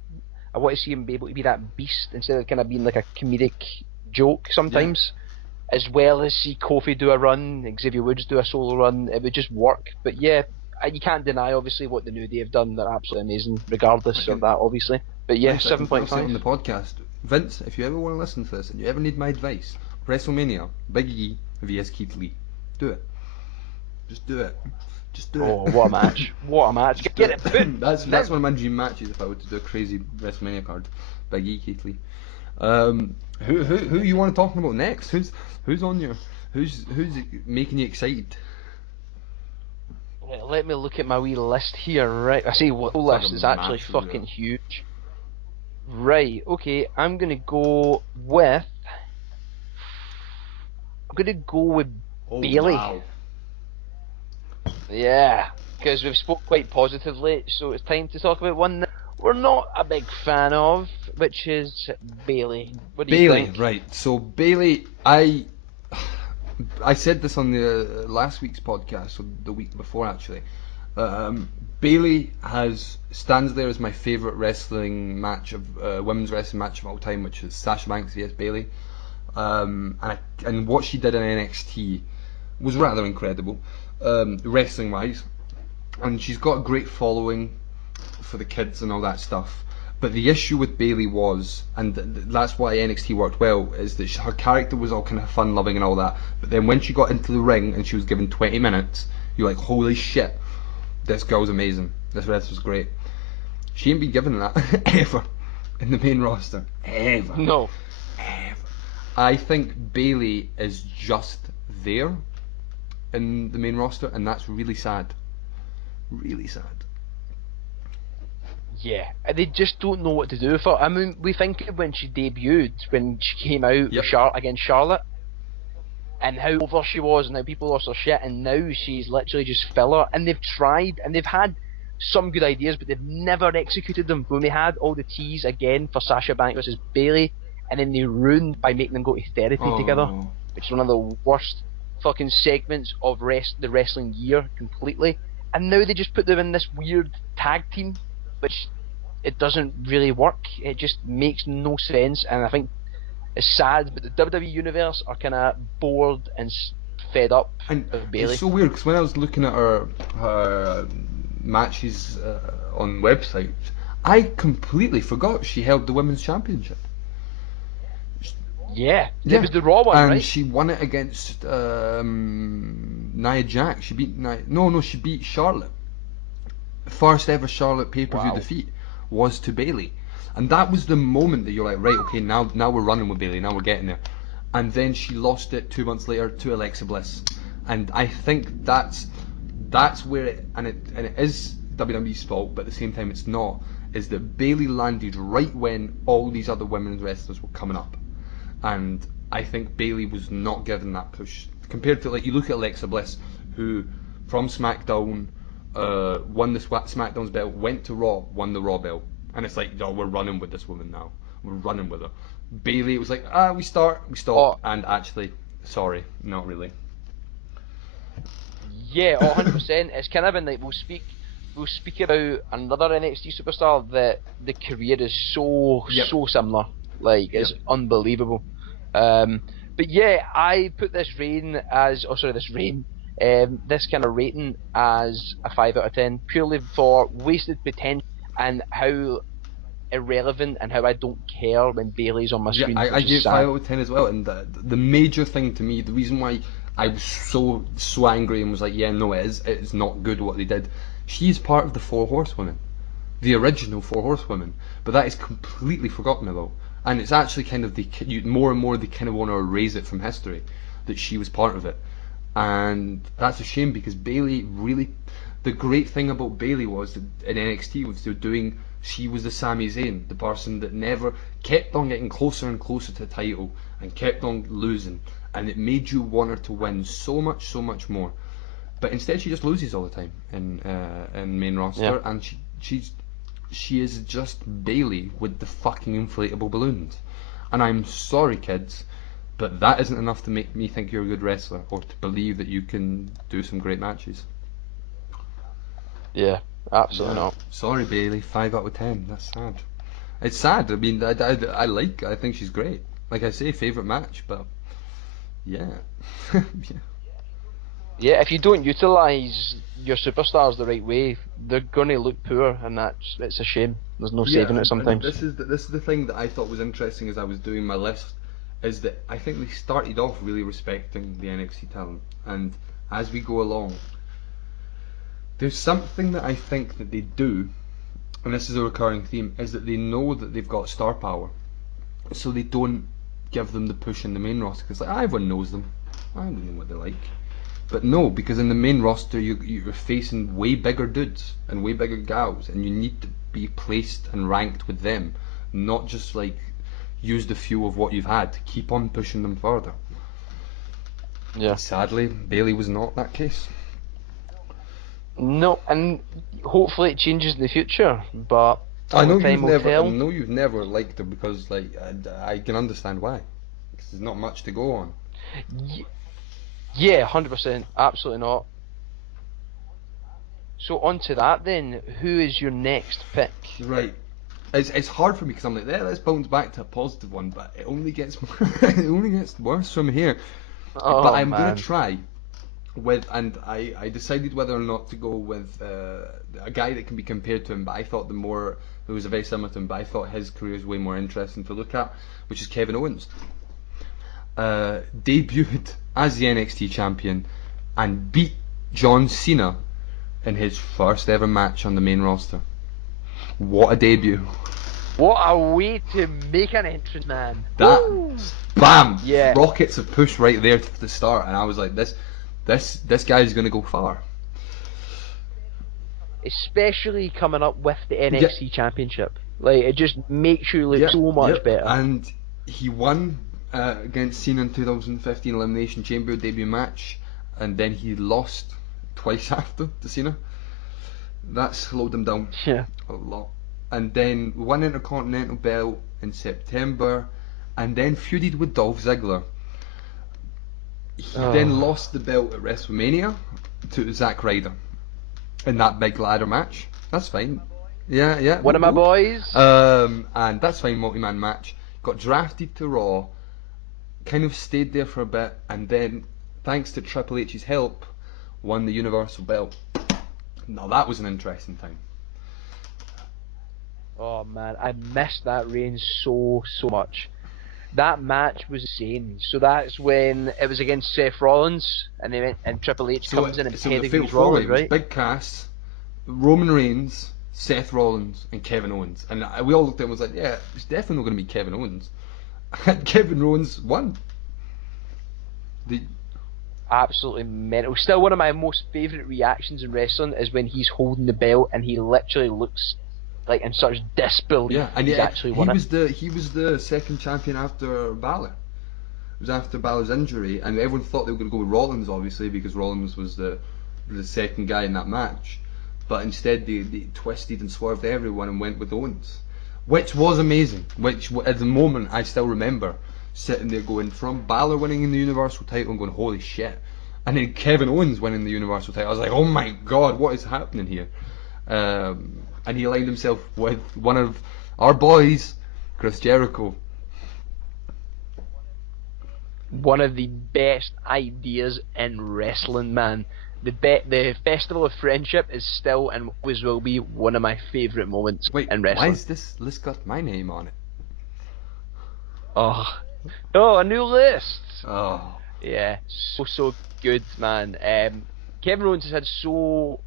I want to see him be able to be that beast instead of kind of being like a comedic joke sometimes. As well as see Kofi do a run, Xavier Woods do a solo run, it would just work. But yeah, you can't deny obviously what the New Day have done. They're absolutely amazing, regardless of that, obviously. But yeah, 7.5 on the podcast. Vince, if you ever want to listen to this and you ever need my advice, WrestleMania, Big E vs Keith Lee, do it. Just do it. Just do it. Oh, what a match! What a match! Get it put. That's one of my dream matches if I were to do a crazy WrestleMania card. Big E, Keith Lee. Who you want to talk about next? Who's on your who's making you excited? Right, let me look at my wee list here. Right, I say what list is actually fucking huge. Right, okay, I'm gonna go with Bailey. Wow. Yeah, because we've spoke quite positively, so it's time to talk about one that we're not a big fan of, which is Bailey. What do you think? Right. So Bailey, I said this on the last week's podcast, or the week before actually. Bayley stands there as my favourite wrestling match of women's wrestling match of all time, which is Sasha Banks vs Bayley. And what she did in NXT was rather incredible, wrestling wise. And she's got a great following for the kids and all that stuff. But the issue with Bayley was, and that's why NXT worked well, is that her character was all kind of fun loving and all that. But then when she got into the ring and she was given 20 minutes, you're like, holy shit, this girl's amazing. This wrestler's great. She ain't been given that ever in the main roster. Ever. No. Ever. I think Bayley is just there in the main roster, and that's really sad. Really sad. Yeah, they just don't know what to do with her. I mean, we think of when she debuted, when she came out with against Charlotte, and how over she was, and how people lost their shit, and now she's literally just filler. And they've tried, and they've had some good ideas, but they've never executed them. When they had all the teas again for Sasha Banks versus Bayley, and then they ruined by making them go to therapy together, which is one of the worst fucking segments of the wrestling year completely. And now they just put them in this weird tag team, which it doesn't really work. It just makes no sense, and I think it's sad, but the WWE universe are kind of bored and fed up with Bayley. It's so weird, because when I was looking at her matches on websites, I completely forgot she held the Women's Championship. Yeah, it was the Raw one, and right? She won it against Nia Jax. She beat she beat Charlotte. First ever Charlotte pay-per-view defeat was to Bayley, and that was the moment that you're like, right, okay, now we're running with Bayley, now we're getting there. And then she lost it 2 months later to Alexa Bliss, and I think that's where it is WWE's fault, but at the same time it's not. Is that Bayley landed right when all these other women's wrestlers were coming up, and I think Bayley was not given that push compared to, like, you look at Alexa Bliss, who from SmackDown won the SmackDown's belt, went to Raw, won the Raw belt, and it's like, oh, we're running with this woman now. We're running with her. Bayley, it was like, we stop, and actually, sorry, not really. Yeah, 100%. It's kind of been like, we'll speak about another NXT superstar that the career is so similar. Like, it's unbelievable. But yeah, I put this kind of rating as a 5 out of 10, purely for wasted potential and how irrelevant and how I don't care when Bayley's on my screen. I gave 5 out of 10 as well, and the major thing to me, the reason why I was so angry and was like, yeah, no, it's not good what they did. She's part of the 4 Horsewomen, the original 4 Horsewomen, but that is completely forgotten about. And it's actually kind of more and more they kind of want to erase it from history, that she was part of it. And that's a shame, because Bayley really, the great thing about Bayley was that in NXT was she was the Sami Zayn, the person that never kept on getting closer and closer to the title and kept on losing, and it made you want her to win so much more. But instead she just loses all the time in main roster, and she is just Bayley with the fucking inflatable balloons. And I'm sorry, kids, but that isn't enough to make me think you're a good wrestler or to believe that you can do some great matches. Yeah, absolutely not. Sorry, Bayley, 5 out of 10. That's sad. It's sad. I mean, I think she's great. Like I say, favourite match, but yeah. Yeah, if you don't utilise your superstars the right way, they're going to look poor, and it's a shame. There's no saving it sometimes. This is the thing that I thought was interesting as I was doing my list, is that I think they started off really respecting the NXT talent, and as we go along, there's something that I think that they do, and this is a recurring theme, is that they know that they've got star power, so they don't give them the push in the main roster, because like, everyone knows them, I don't know what they're like. But no, because in the main roster you're facing way bigger dudes and way bigger gals, and you need to be placed and ranked with them, not just like use the fuel of what you've had to keep on pushing them further. Yeah. And sadly, Bayley was not that case. No, and hopefully it changes in the future, but I know you've never liked her, because like I can understand why, because there's not much to go on. Yeah, 100%, absolutely not. So on to that then. Who is your next pick? Right. It's hard for me because I'm like, let's bounce back to a positive one, but it only gets it only gets worse from here. Oh, but I'm man. gonna try with, and I decided whether or not to go with a guy that can be compared to him, but I thought who was very similar to him, but I thought his career is way more interesting to look at, which is Kevin Owens. Debuted as the NXT champion and beat John Cena in his first ever match on the main roster. What a debut! What a way to make an entrance, man. That Woo! bam! Yeah. Rockets of push right there to the start, and I was like, this guy's gonna go far. Especially coming up with the NXT Championship. Like, it just makes you look so much better. And he won against Cena in 2015 Elimination Chamber debut match, and then he lost twice after to Cena. That slowed him down a lot. And then won Intercontinental belt in September, and then feuded with Dolph Ziggler. He then lost the belt at WrestleMania to Zack Ryder in that big ladder match. That's fine. Yeah. One of my boys. And that's fine, multi-man match. Got drafted to Raw, kind of stayed there for a bit, and then, thanks to Triple H's help, won the Universal belt. Now that was an interesting time. Oh man, I missed that reign so much. That match was insane. So that's when it was against Seth Rollins, and they went, and Triple H comes in and pedigrees Rollins, right? Big cast, Roman Reigns, Seth Rollins, and Kevin Owens, and we all looked at him and was like, yeah, it's definitely not going to be Kevin Owens. And Kevin Owens won. Absolutely mental. Still, one of my most favourite reactions in wrestling is when he's holding the belt and he literally looks like in such disbelief. Yeah, and he's actually won it. He was the second champion after Balor. It was after Balor's injury, and everyone thought they were going to go with Rollins, obviously, because Rollins was the second guy in that match. But instead, they twisted and swerved everyone and went with Owens, which was amazing. Which at the moment I still remember sitting there going, from Balor winning in the Universal title and going, holy shit, and then Kevin Owens winning the Universal title. I was like, oh my god, what is happening here? And he aligned himself with one of our boys, Chris Jericho. One of the best ideas in wrestling, man. The Festival of Friendship is still and always will be one of my favourite moments in wrestling. Why is this list got my name on it? Oh, a new list. Oh. Yeah, so good, man. Kevin Owens has had so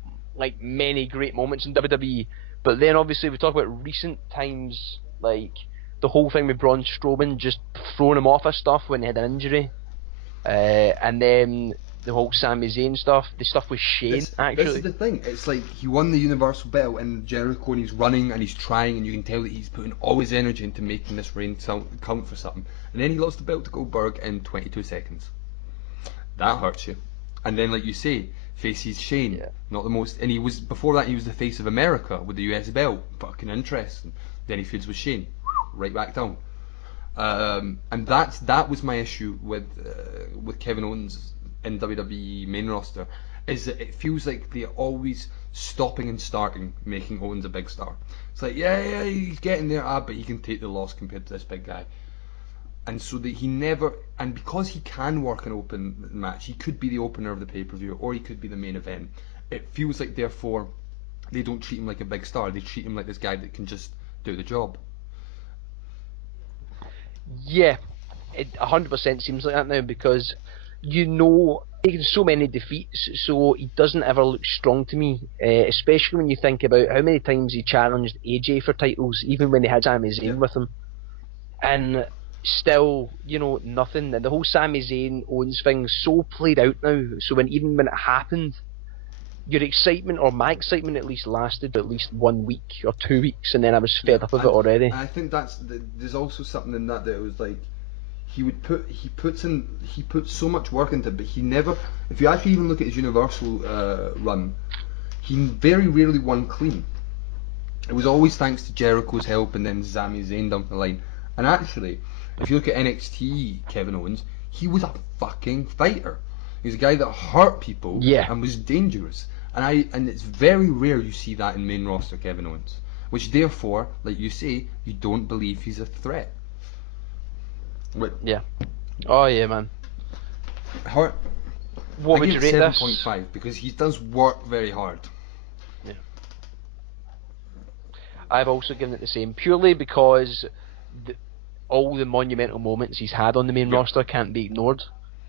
many great moments in WWE, but then obviously we talk about recent times, like the whole thing with Braun Strowman just throwing him off of stuff when he had an injury, and then the whole Sami Zayn stuff, the stuff with Shane. Actually, this is the thing. It's like he won the Universal belt and Jericho, and he's running and he's trying, and you can tell that he's putting all his energy into making this reign count for something. And then he lost the belt to Goldberg in 22 seconds. That hurts you. And then, like you say, faces Shane, not the most. And before that he was the face of America with the US belt. Fucking interesting. Then he feuds with Shane, right back down. And that was my issue with Kevin Owens in WWE main roster, is that it feels like they're always stopping and starting, making Owens a big star. It's like, yeah, he's getting there, but he can take the loss compared to this big guy. And so that he never, and because he can work an open match, he could be the opener of the pay-per-view, or he could be the main event. It feels like, therefore, they don't treat him like a big star, they treat him like this guy that can just do the job. Yeah, it 100% seems like that now, because taking so many defeats, so he doesn't ever look strong to me, especially when you think about how many times he challenged AJ for titles, even when they had Sami Zayn with him, and still, nothing. And the whole Sami Zayn Owens thing so played out now, so even when it happened, your excitement, or my excitement at least, lasted at least 1 week or 2 weeks, and then I was fed up of it already. I think there's also something in that it was like, he puts so much work into it, but he never, if you actually even look at his Universal run, he very rarely won clean. It was always thanks to Jericho's help and then Sami Zayn down the line. And actually, if you look at NXT Kevin Owens, he was a fucking fighter. He was a guy that hurt people and was dangerous. And it's very rare you see that in main roster Kevin Owens, which therefore, like you say, you don't believe he's a threat. Yeah. Oh yeah, man. What would you rate this? 7.5 because he does work very hard. Yeah. I've also given it the same, purely because all the monumental moments he's had on the main roster can't be ignored,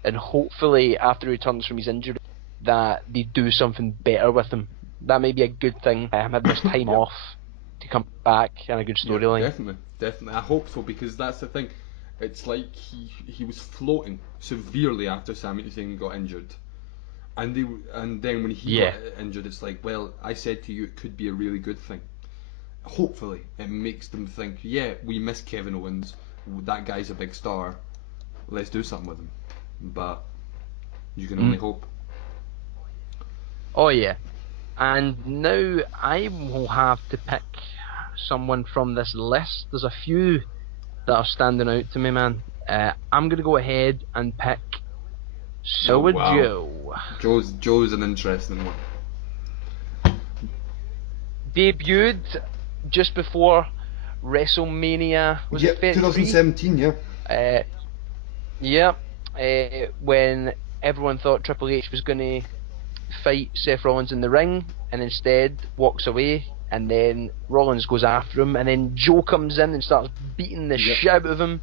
and hopefully after he returns from his injury that they do something better with him. That may be a good thing. Him having this time off to come back and a good storyline. Definitely. I hope so, because that's the thing. It's like he was floating severely after Sami Zayn got injured, and then when he got injured, it's like, well, I said to you, it could be a really good thing. Hopefully, it makes them think, yeah, we miss Kevin Owens. That guy's a big star. Let's do something with him. But you can only hope. Oh yeah. And now I will have to pick someone from this list. There's a few that are standing out to me, man. I'm going to go ahead and pick Joe. Joe's an interesting one. Debuted just before WrestleMania. Was it 2017, when everyone thought Triple H was going to fight Seth Rollins in the ring, and instead walks away, and then Rollins goes after him, and then Joe comes in and starts beating the shit out of him,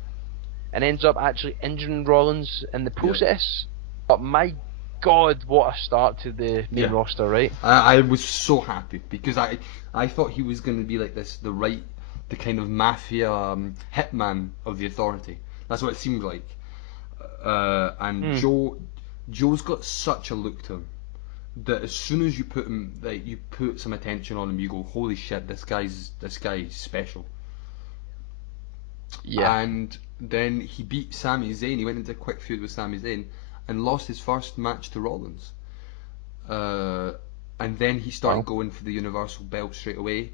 and ends up actually injuring Rollins in the process. But my God, what a start to the main roster, right? I was so happy, because I thought he was going to be like this, the kind of mafia hitman of the Authority. That's what it seemed like. And Joe's got such a look to him that as soon as you put him, like, you put some attention on him, you go, holy shit, this guy's special. Yeah. And then he beat Sami Zayn. He went into a quick feud with Sami Zayn and lost his first match to Rollins. And then he started going for the Universal belt straight away.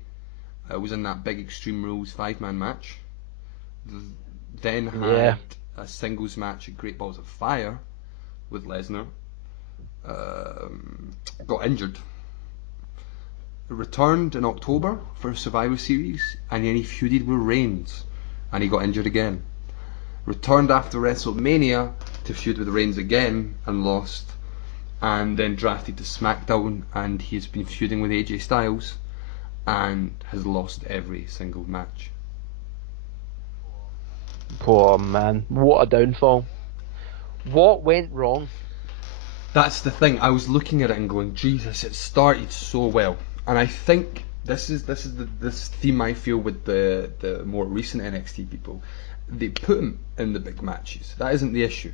It was in that big Extreme Rules 5-man match. Then had a singles match at Great Balls of Fire with Lesnar. Got injured. Returned in October for Survivor Series, and then he feuded with Reigns, and he got injured again. Returned after WrestleMania to feud with Reigns again and lost, and then drafted to SmackDown, and he's been feuding with AJ Styles and has lost every single match. Poor man, what a downfall. What went wrong? That's the thing. I was looking at it and going, Jesus, it started so well, and I think this theme I feel with the more recent NXT people. They put him in the big matches. That isn't the issue,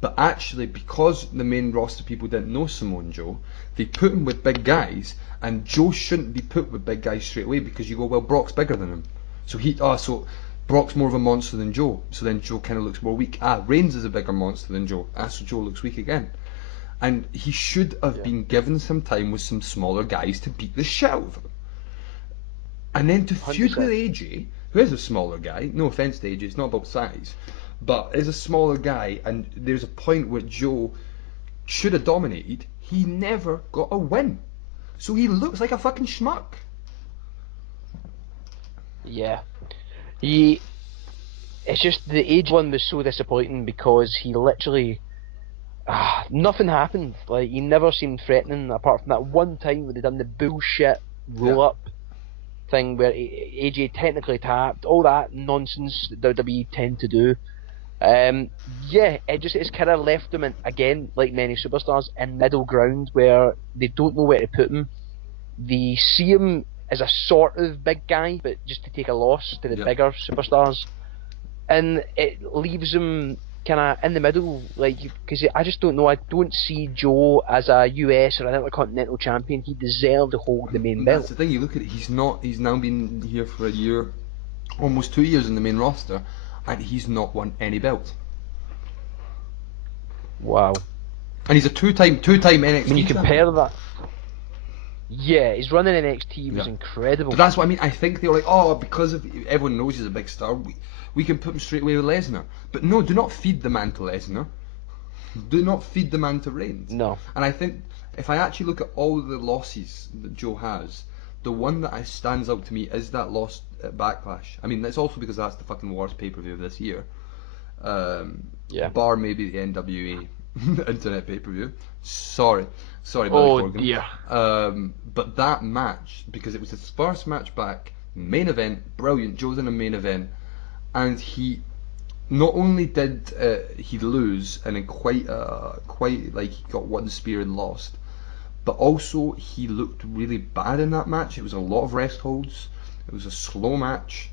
but actually, because the main roster people didn't know Samoa Joe, they put him with big guys, and Joe shouldn't be put with big guys straight away, because you go, well, Brock's bigger than him, so Brock's more of a monster than Joe, so then Joe kind of looks more weak. Reigns is a bigger monster than Joe, so Joe looks weak again. And he should have been given some time with some smaller guys to beat the shit out of him. And then to feud with AJ, who is a smaller guy, no offence to AJ, it's not about size, but is a smaller guy, and there's a point where Joe should have dominated, he never got a win. So he looks like a fucking schmuck. Yeah. It's just the age one was so disappointing, because he literally nothing happened. Like, he never seemed threatening, apart from that one time where they done the bullshit roll up thing where AJ technically tapped, all that nonsense that WWE tend to do. It's kind of left them in, again, like many superstars, in middle ground where they don't know where to put him. They see him as a sort of big guy, but just to take a loss to the bigger superstars, and it leaves him kind of in the middle, like, because I just don't know. I don't see Joe as a US or an Intercontinental champion. He deserved to hold the main belt. That's the thing. You look at it. He's now been here for a year, almost 2 years in the main roster, and he's not won any belt. Wow. And he's a two-time NXT. When you compare that. Yeah, his run in NXT was incredible. But that's what I mean. I think they were like, because of everyone knows he's a big star, we can put him straight away with Lesnar. But no, do not feed the man to Lesnar. Do not feed the man to Reigns. No. And I think if I actually look at all the losses that Joe has, the one that stands out to me is that loss at Backlash. I mean, that's also because that's the fucking worst pay-per-view of this year. Bar maybe the NWA Internet pay-per-view. Sorry, Billy Corgan. Dear. But that match, because it was his first match back, main event, brilliant. Joe's in a main event, and he not only did he lose, and in quite like he got one spear and lost, but also he looked really bad in that match. It was a lot of rest holds. It was a slow match.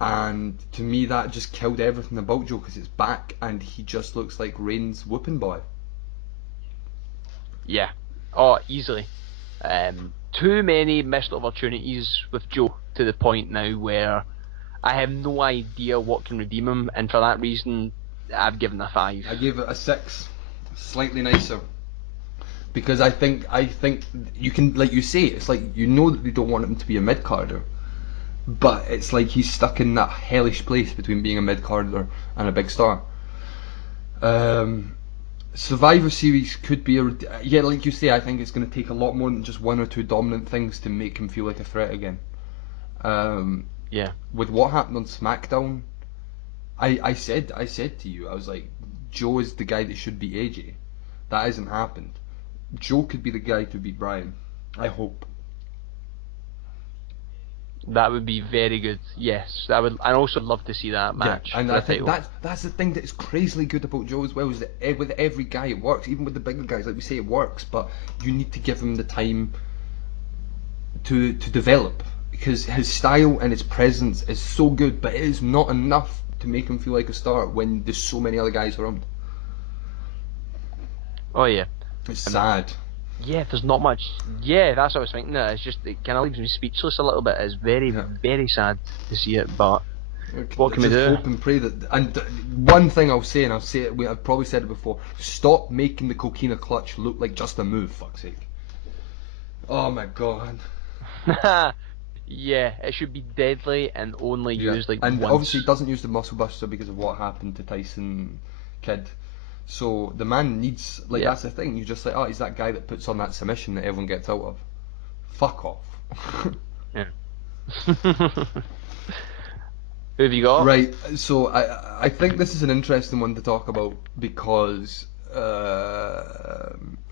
And to me, that just killed everything about Joe, because it's back and he just looks like Reigns' whooping boy. Yeah. Oh, easily. Too many missed opportunities with Joe to the point now where I have no idea what can redeem him, and for that reason, I've given a 5. I gave it a 6, slightly nicer, because I think you can, like you say, it's like you know that they don't want him to be a mid-carder. But it's like he's stuck in that hellish place between being a mid-carder and a big star. Survivor Series could be like you say, I think it's going to take a lot more than just one or two dominant things to make him feel like a threat again. With what happened on SmackDown, I said to you, I was like, Joe is the guy that should beat AJ. That hasn't happened. Joe could be the guy to beat Bryan. I hope. That would be very good. Yes, I would. I also love to see that match. Yeah, and I think that's the thing that is crazily good about Joe as well, is that with every guy it works, even with the bigger guys, like we say, it works, but you need to give him the time to develop, because his style and his presence is so good, but it is not enough to make him feel like a star when there's so many other guys around. Oh yeah, it's sad. Yeah, there's not much. Yeah, that's what I was thinking. It's just, it kind of leaves me speechless a little bit. It's very, very sad to see it, but what can we do? Hope and pray that. And one thing I'll say, and I've probably said it before: stop making the Coquina clutch look like just a move. Fuck's sake! Oh my god. Yeah, it should be deadly and only used like and once. Obviously, he doesn't use the muscle buster because of what happened to Tyson Kidd. So the man needs, that's the thing, you're just like, oh, he's that guy that puts on that submission that everyone gets out of. Fuck off. Yeah. Who have you got? Right, so I think this is an interesting one to talk about, because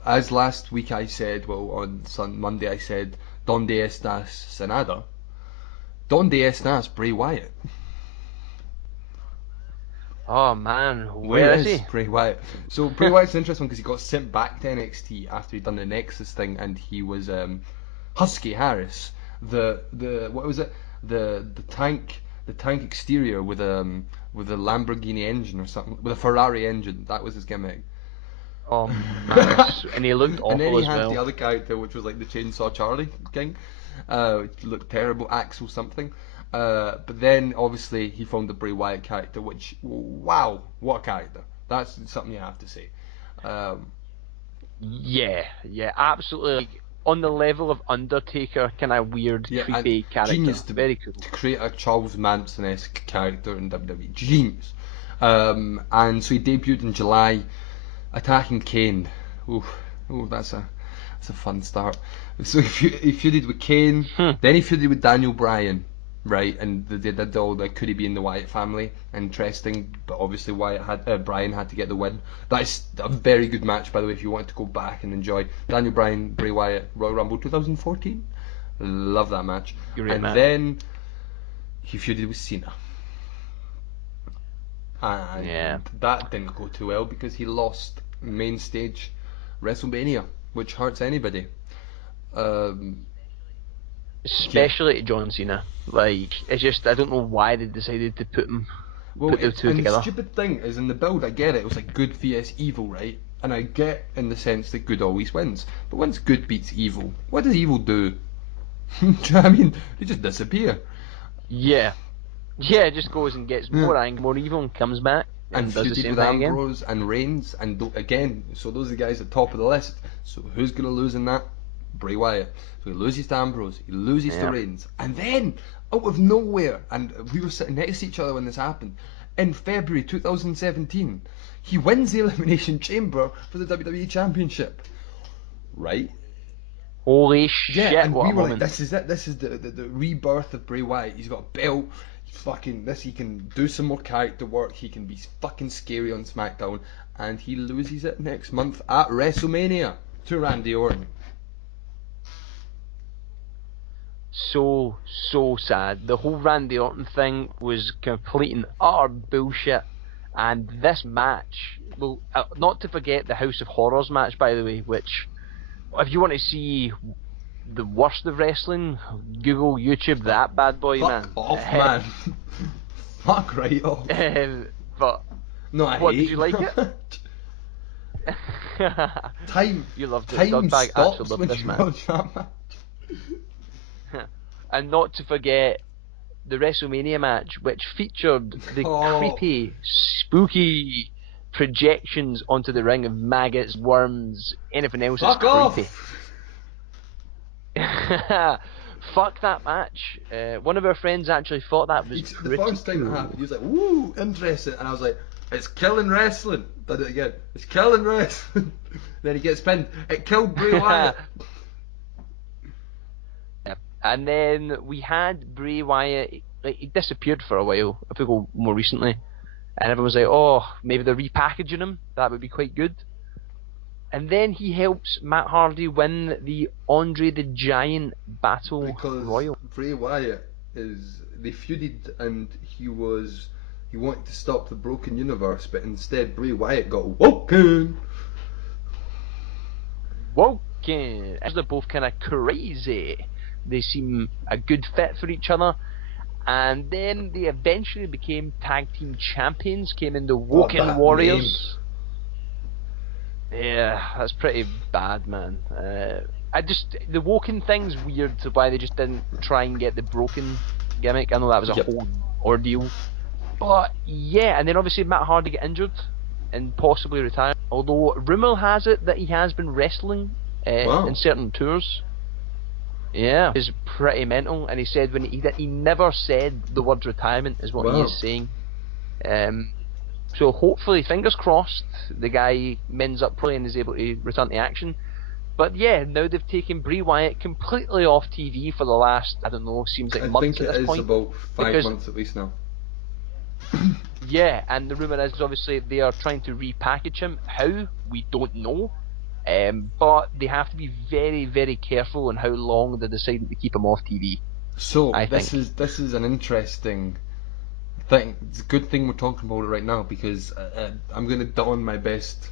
as last week I said, on Monday I said, Donde estas Senada? Donde estas Bray Wyatt? Oh man, where is he? Bray Wyatt? So Bray Wyatt's interesting because he got sent back to NXT after he'd done the Nexus thing, and he was Husky Harris, the what was it? The tank exterior with a Lamborghini engine or something, with a Ferrari engine. That was his gimmick. Oh man, and he looked awful as well. And then he had the other character, which was like the Chainsaw Charlie King, which looked terrible, Axel something. But then obviously he found the Bray Wyatt character, which, wow, what a character. That's something you have to say. Yeah, absolutely. Like, on the level of Undertaker, kind of weird, creepy character. Genius very cool. To create a Charles Manson-esque character in WWE. Genius. And so he debuted in July, attacking Kane. That's a fun start. So he feuded with Kane, then he feuded with Daniel Bryan. Right, and they did all the could he be in the Wyatt family? Interesting, but obviously Bryan had to get the win. That's a very good match, by the way, if you want to go back and enjoy. Daniel Bryan, Bray Wyatt, Royal Rumble 2014. Love that match. Then he feuded with Cena. And that didn't go too well because he lost main stage WrestleMania, which hurts anybody. Especially to John Cena. Like, it's just, I don't know why they decided to put the two together. The stupid thing is, in the build, I get it was like good vs evil, right? And I get in the sense that good always wins. But once good beats evil, what does evil do? Do you know what I mean? They just disappear. Yeah, it just goes and gets more angry, more evil, and comes back and does the same thing again. Ambrose and Reigns, and again, so those are the guys at the top of the list. So who's going to lose in that? Bray Wyatt. So he loses to Ambrose, he loses to Reigns, and then out of nowhere, and we were sitting next to each other when this happened, in February 2017. He wins the Elimination Chamber for the WWE Championship. Right? Holy shit, Yeah, and what we a were moment. like, this is it. This is the rebirth of Bray Wyatt. He's got a belt. He can do some more character work. He can be fucking scary on SmackDown. And he loses it next month at WrestleMania to Randy Orton. So sad. The whole Randy Orton thing was complete and utter bullshit. And this match, well, not to forget the House of Horrors match, by the way, which, if you want to see the worst of wrestling, Google, YouTube that bad boy, Fuck man. off, man. Fuck right off. But No, I what, hate did you like it? Time. You loved it. Time Dodbag stops actually when loved this you match. watch that match. And not to forget the WrestleMania match, which featured the creepy, spooky projections onto the ring of maggots, worms, anything else Fuck that's creepy. off. Fuck that match. One of our friends actually thought that was The pretty first time cool. it happened, he was like, "Woo, interesting," and I was like, "It's killing wrestling." Did it again. It's killing wrestling. Then he gets pinned. It killed Bray Wyatt. And then we had Bray Wyatt, like, he disappeared for a while, if we go more recently. And everyone was like, oh, maybe they're repackaging him, that would be quite good. And then he helps Matt Hardy win the Andre the Giant Battle Because Royal. Bray Wyatt they feuded and he wanted to stop the broken universe, but instead Bray Wyatt got woken. Woken! As they're both kind of crazy. They seem a good fit for each other. And then they eventually became tag team champions, came in the Woken that Warriors. Yeah, that's pretty bad, man. The Woken thing's weird, so why they just didn't try and get the Broken gimmick. I know that was a whole ordeal. But yeah, and then obviously Matt Hardy got injured and possibly retired. Although rumour has it that he has been wrestling in certain tours. Yeah, it's pretty mental. And he said he never said the word retirement is what he is saying. So hopefully, fingers crossed, the guy mends up properly and is able to return to action. But yeah, now they've taken Bray Wyatt completely off TV for the last, I don't know, seems like months at this point. I think it is about 5 months at least now. Yeah, and the rumour is obviously they are trying to repackage him. How? We don't know. But they have to be very, very careful on how long they're deciding to keep him off TV. So this is an interesting thing. It's a good thing we're talking about it right now because I'm going to don my best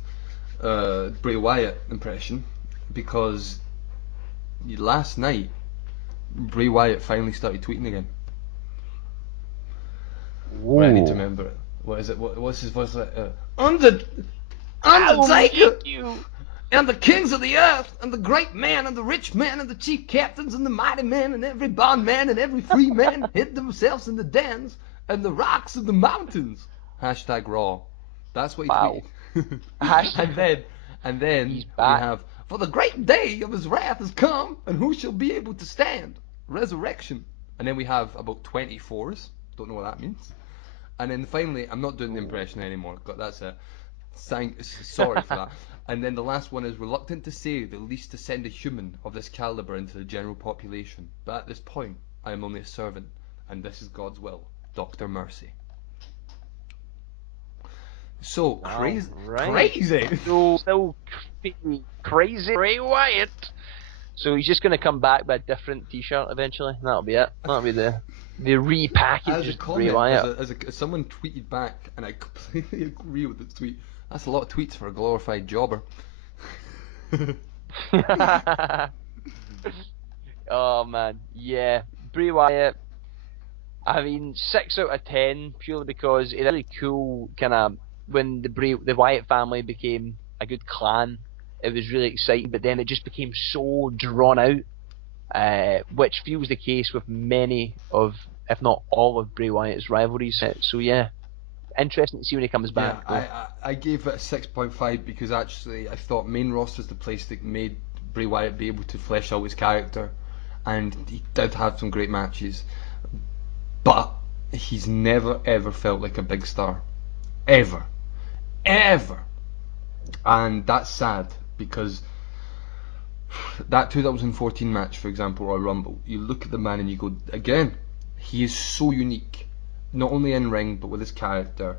Bray Wyatt impression because last night Bray Wyatt finally started tweeting again. Whoa. I need to remember it. What is it? What's his voice like? Undertaker! And the kings of the earth, and the great man, and the rich man, and the chief captains, and the mighty men, and every bondman, and every free man hid themselves in the dens, and the rocks of the mountains. Hashtag Raw. That's what he tweeted. and then we have, for the great day of his wrath has come, and who shall be able to stand? Resurrection. And then we have about 24s. Don't know what that means. And then finally, I'm not doing the impression anymore. That's it. Sorry for that. And then the last one is reluctant to say the least to send a human of this caliber into the general population. But at this point, I am only a servant, and this is God's will. Dr. Mercy. So crazy. So crazy Bray Wyatt. So he's just going to come back with a different T-shirt eventually. That'll be it. That'll be the repackaged Bray Wyatt. As someone tweeted back, and I completely agree with the tweet. That's a lot of tweets for a glorified jobber. Oh man, yeah, Bray Wyatt. I mean, 6 out of 10 purely because it's really cool. Kind of when the Wyatt family became a good clan, it was really exciting. But then it just became so drawn out, which feels the case with many of, if not all of Bray Wyatt's rivalries. So yeah. Interesting to see when he comes back. Yeah, I gave it a 6.5 because actually I thought main roster is the place that made Bray Wyatt be able to flesh out his character, and he did have some great matches. But he's never ever felt like a big star, ever, ever, and that's sad because that 2014 match, for example, Royal Rumble, you look at the man and you go, again, he is so unique, not only in ring but with his character,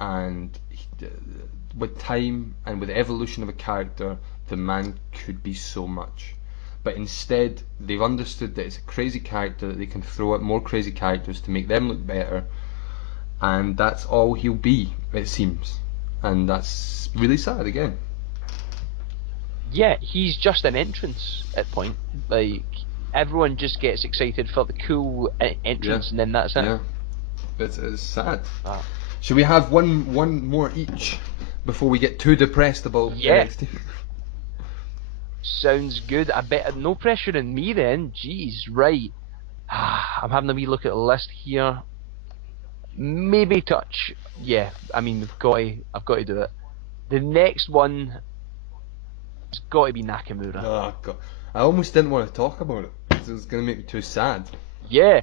and with time and with the evolution of a character, the man could be so much. But instead, they've understood that it's a crazy character, that they can throw out more crazy characters to make them look better, and that's all he'll be, it seems. And that's really sad again. Yeah, he's just an entrance at point. Like, everyone just gets excited for the cool entrance, and then that's it. Yeah, it's sad. Should we have one more each before we get too depressed about NXT? Sounds good. I bet no pressure on me then. Jeez, right. I'm having a wee look at the list here. Maybe touch. Yeah, I mean I've got to do it. The next one has got to be Nakamura. Oh God, I almost didn't want to talk about it because it was going to make me too sad. Yeah.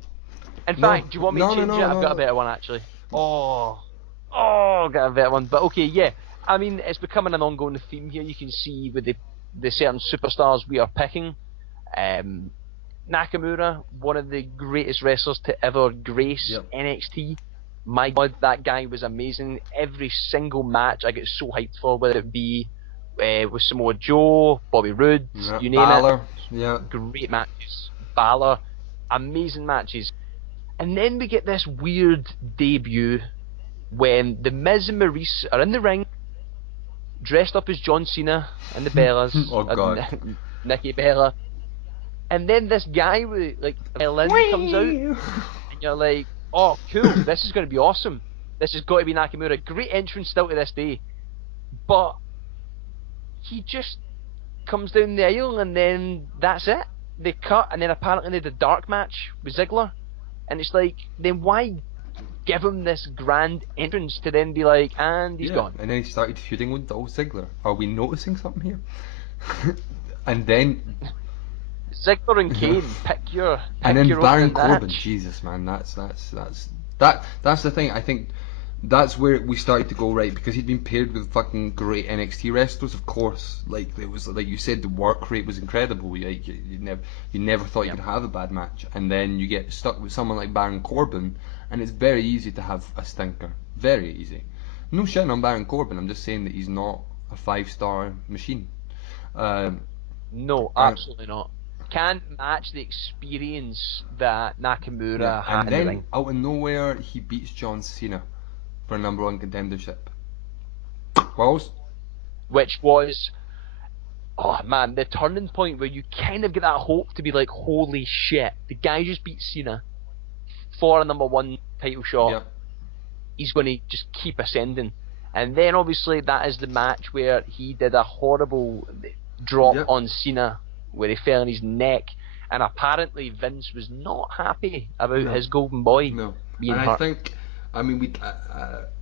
In fact, do you want me to change it? I've got a better one actually. Oh, I've got a better one. But okay, yeah. I mean, it's becoming an ongoing theme here. You can see with the certain superstars we are picking. Nakamura, one of the greatest wrestlers to ever grace NXT. My God, that guy was amazing. Every single match I get so hyped for, whether it be with Samoa Joe, Bobby Roode, you name Balor, it. Great matches. Balor, amazing matches. And then we get this weird debut when the Miz and Maurice are in the ring, dressed up as John Cena and the Bellas. Oh God. Nikki Bella. And then this guy with like a violin comes out, and you're like, oh cool, this is going to be awesome. This has got to be Nakamura. Great entrance still to this day. But he just comes down the aisle and then that's it. They cut, and then apparently they did a dark match with Ziggler. And it's like, then why give him this grand entrance to then be like, and he's gone? And then he started feuding with Dolph Ziggler. Are we noticing something here? And then Ziggler and Kane, pick your and then Baron Corbin. match. Jesus, man, that's the thing. I think that's where we started to go right, because he'd been paired with fucking great NXT wrestlers, of course. Like it was, like you said, the work rate was incredible. Like you never thought you could have a bad match, and then you get stuck with someone like Baron Corbin, and it's very easy to have a stinker. Very easy. No shitting on Baron Corbin. I'm just saying that he's not a 5-star machine. No, absolutely not. Can't match the experience that Nakamura had. And then out of nowhere, he beats John Cena for a #1 contendership. Which was, oh man, the turning point where you kind of get that hope to be like, holy shit, the guy just beat Cena for a #1 title shot. Yep. He's going to just keep ascending. And then obviously that is the match where he did a horrible drop on Cena, where he fell on his neck, and apparently Vince was not happy about his golden boy being hurt. I think, I mean,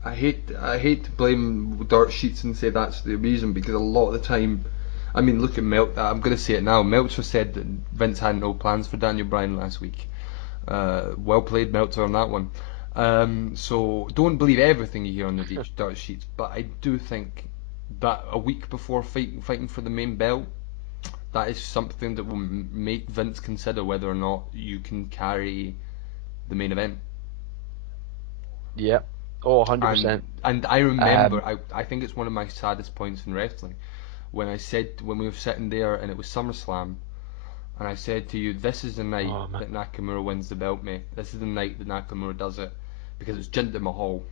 I hate to blame dirt sheets and say that's the reason, because a lot of the time, I mean, look at I'm going to say it now. Meltzer said that Vince had no plans for Daniel Bryan last week. Well played, Meltzer, on that one. So don't believe everything you hear on the dirt sheets, but I do think that a week before fighting for the main belt, that is something that will make Vince consider whether or not you can carry the main event. Yeah. Oh, 100%. And I remember, I think it's one of my saddest points in wrestling, when we were sitting there and it was SummerSlam, and I said to you, this is the night that Nakamura wins the belt, mate. This is the night that Nakamura does it, because it's Jinder Mahal.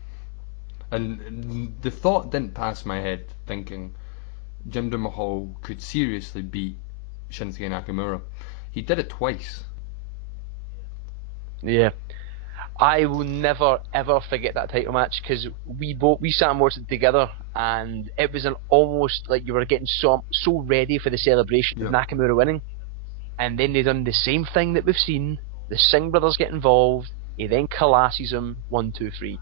And the thought didn't pass my head, thinking Jinder Mahal could seriously beat Shinsuke Nakamura. He did it twice. Yeah. I will never ever forget that title match, because we sat and watched it together, and it was almost like you were getting so ready for the celebration of Nakamura winning, and then they done the same thing that we've seen. The Singh brothers get involved. He then collasses him 1, 2, 3.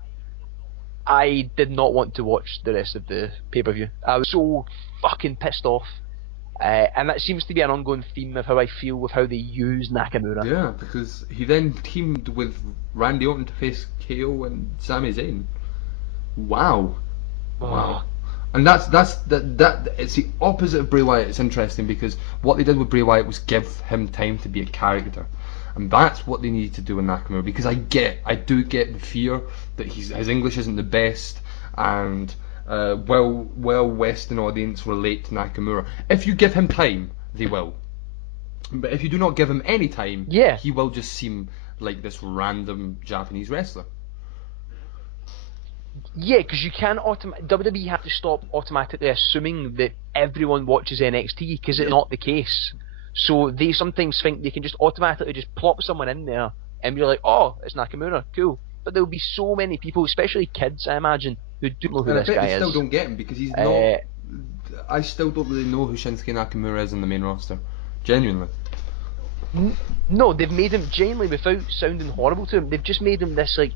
I did not want to watch the rest of the pay-per-view. I was so fucking pissed off. And that seems to be an ongoing theme of how I feel with how they use Nakamura. Yeah, because he then teamed with Randy Orton to face KO and Sami Zayn. Wow. Wow. And that's that it's the opposite of Bray Wyatt. It's interesting because what they did with Bray Wyatt was give him time to be a character. And that's what they need to do with Nakamura, because I do get the fear that his English isn't the best, and Western audience relate to Nakamura. If you give him time, they will. But if you do not give him any time, he will just seem like this random Japanese wrestler. Yeah, because you can't WWE have to stop automatically assuming that everyone watches NXT, because it's not the case. So they sometimes think they can just automatically just plop someone in there and be like, oh, it's Nakamura, cool. But there will be so many people, especially kids, I imagine, who don't know who this guy is. I still don't get him, because he's not... I still don't really know who Shinsuke Nakamura is in the main roster. Genuinely. No, they've made him, genuinely, without sounding horrible to him, they've just made him this, like,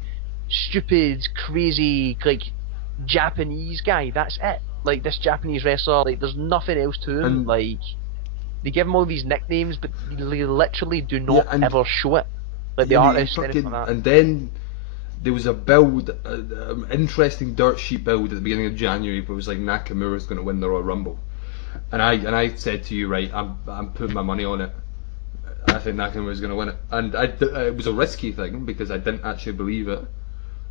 stupid, crazy, like, Japanese guy. That's it. Like, this Japanese wrestler, like, there's nothing else to him. Like, they give him all these nicknames, but they literally do not ever show it. Like, the artist and anything like that. And then there was a build, interesting dirt sheet build at the beginning of January, where it was like Nakamura's going to win the Royal Rumble, and I said to you, right, I'm putting my money on it. I think Nakamura's going to win it, and it was a risky thing because I didn't actually believe it.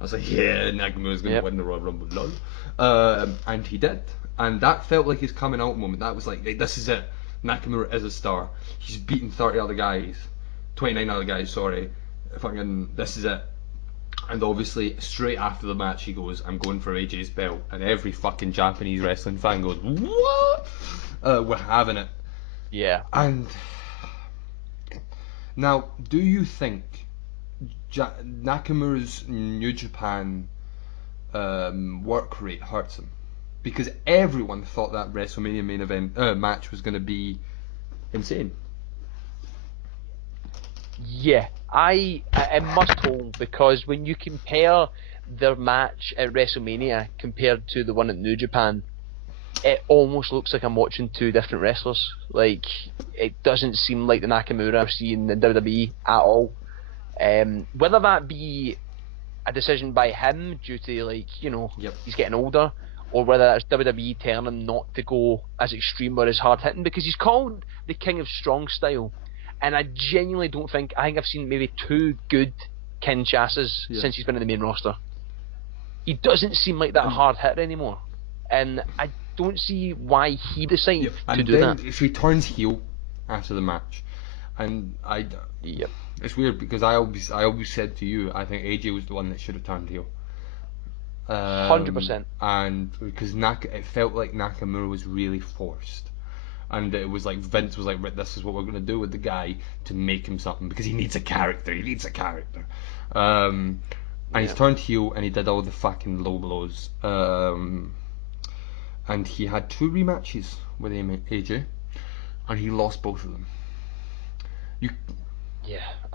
I was like, yeah, Nakamura's going to win the Royal Rumble, lol. And he did, and that felt like his coming out moment. That was like, this is it. Nakamura is a star. He's beaten 30 other guys, 29 other guys, sorry. Fucking, this is it. And obviously, straight after the match, he goes, I'm going for AJ's belt. And every fucking Japanese wrestling fan goes, what? We're having it. Yeah. And now, do you think Nakamura's New Japan work rate hurts him? Because everyone thought that WrestleMania main event match was going to be insane. Yeah, it must hold, because when you compare their match at WrestleMania compared to the one at New Japan, it almost looks like I'm watching two different wrestlers. Like, it doesn't seem like the Nakamura I've seen in WWE at all. Whether that be a decision by him due to, like, you know, he's getting older, or whether that's WWE telling him not to go as extreme or as hard hitting, because he's called the King of Strong Style, and I genuinely don't think, I think I've seen maybe two good Kinshasas since he's been in the main roster. He doesn't seem like that hard hitter anymore, and I don't see why he decided to do that. If he turns heel after the match, and it's weird because I always said to you, I think AJ was the one that should have turned heel. 100%. And because it felt like Nakamura was really forced, and it was like Vince was like, this is what we're going to do with the guy to make him something, because he needs a character. And he's turned heel, and he did all the fucking low blows. And he had 2 rematches with AJ, and he lost both of them.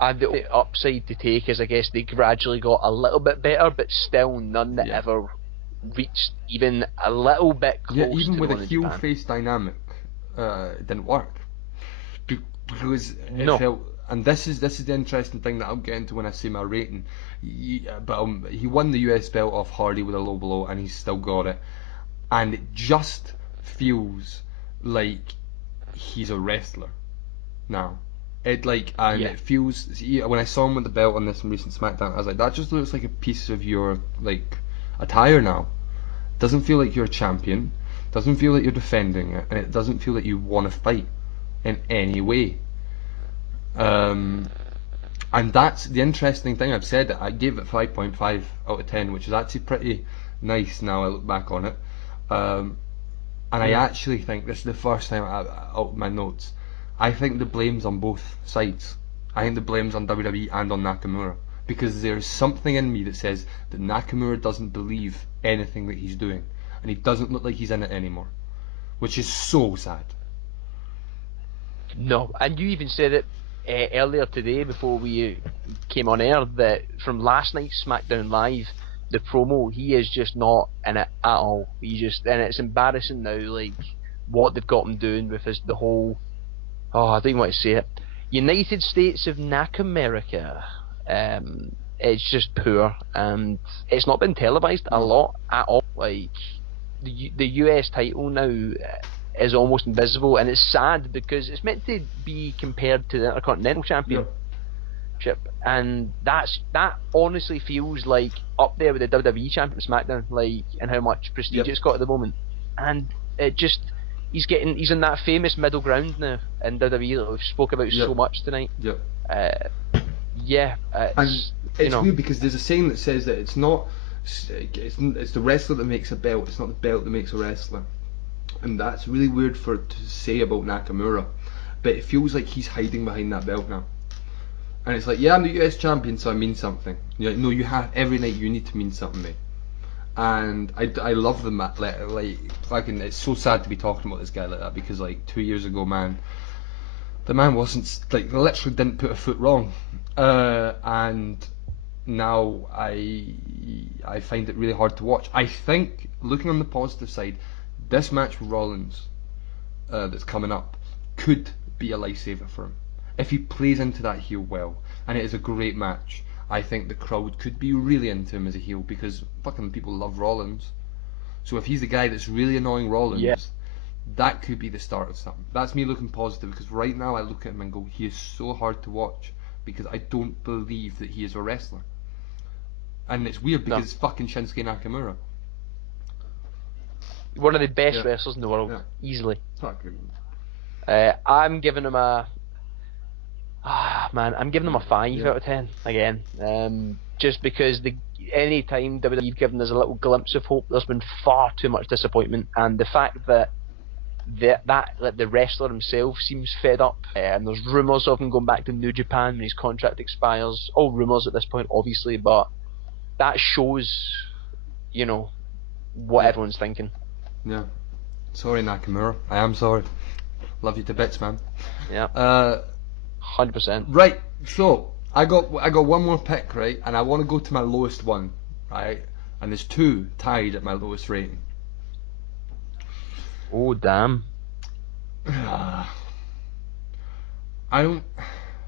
And the upside to take is, I guess, they gradually got a little bit better, but still none that ever reached even a little bit close. Yeah, even to with the a one in heel Japan. face dynamic, it didn't work because it felt. And this is the interesting thing that I'll get into when I say my rating. He won the US belt off Hardy with a low blow, and he's still got it. And it just feels like he's a wrestler now. It feels, when I saw him with the belt on this recent SmackDown, I was like, that just looks like a piece of your like attire now. Doesn't feel like you're a champion. Doesn't feel like you're defending it, and it doesn't feel like you want to fight in any way. And that's the interesting thing. I've said it. I gave it 5.5 out of 10, which is actually pretty nice now I look back on it. And I actually think this is the first time out of my notes, I think the blame's on both sides. I think the blame's on WWE and on Nakamura, because there's something in me that says that Nakamura doesn't believe anything that he's doing, and he doesn't look like he's in it anymore, which is so sad. No, and you even said it earlier today before we came on air, that from last night's SmackDown Live, the promo, he is just not in it at all. And it's embarrassing now, like, what they've got him doing with the whole, I don't even want to say it, United States of Nakamerica. It's just poor, and it's not been televised a lot at all. Like, the US title now is almost invisible, and it's sad because it's meant to be compared to the Intercontinental Championship, and that honestly feels like up there with the WWE Champion SmackDown, like, and how much prestige it's got at the moment. And it just, he's in that famous middle ground now in WWE that we've spoke about so much tonight. And it's weird because there's a saying that says that it's the wrestler that makes a belt, it's not the belt that makes a wrestler. And that's really weird to say about Nakamura, but it feels like he's hiding behind that belt now. And it's like, yeah, I'm the US champion, so I mean something. You're like, no, you have, every night you need to mean something, mate. And I love the match. Like fucking, it's so sad to be talking about this guy like that, because like 2 years ago, man, the man wasn't, like, literally didn't put a foot wrong. And now I find it really hard to watch. I think, looking on the positive side, this match with Rollins that's coming up could be a lifesaver for him if he plays into that heel well, and it is a great match. I think the crowd could be really into him as a heel, because fucking people love Rollins. So if he's the guy that's really annoying Rollins, that could be the start of something. That's me looking positive, because right now I look at him and go, he is so hard to watch, because I don't believe that he is a wrestler. And it's weird because it's fucking Shinsuke Nakamura. One of the best wrestlers in the world, easily. Fucking. I'm giving him I'm giving him a 5 out of 10 again. Just because any time WWE've given us a little glimpse of hope, there's been far too much disappointment, and the fact that the wrestler himself seems fed up, and there's rumours of him going back to New Japan when his contract expires. All rumours at this point, obviously, but that shows, what everyone's thinking. Yeah. Sorry, Nakamura. I am sorry. Love you to bits, man. Yeah. 100%. Right. So I got one more pick, right, and I want to go to my lowest one, right, and there's two tied at my lowest rating. Oh damn. I don't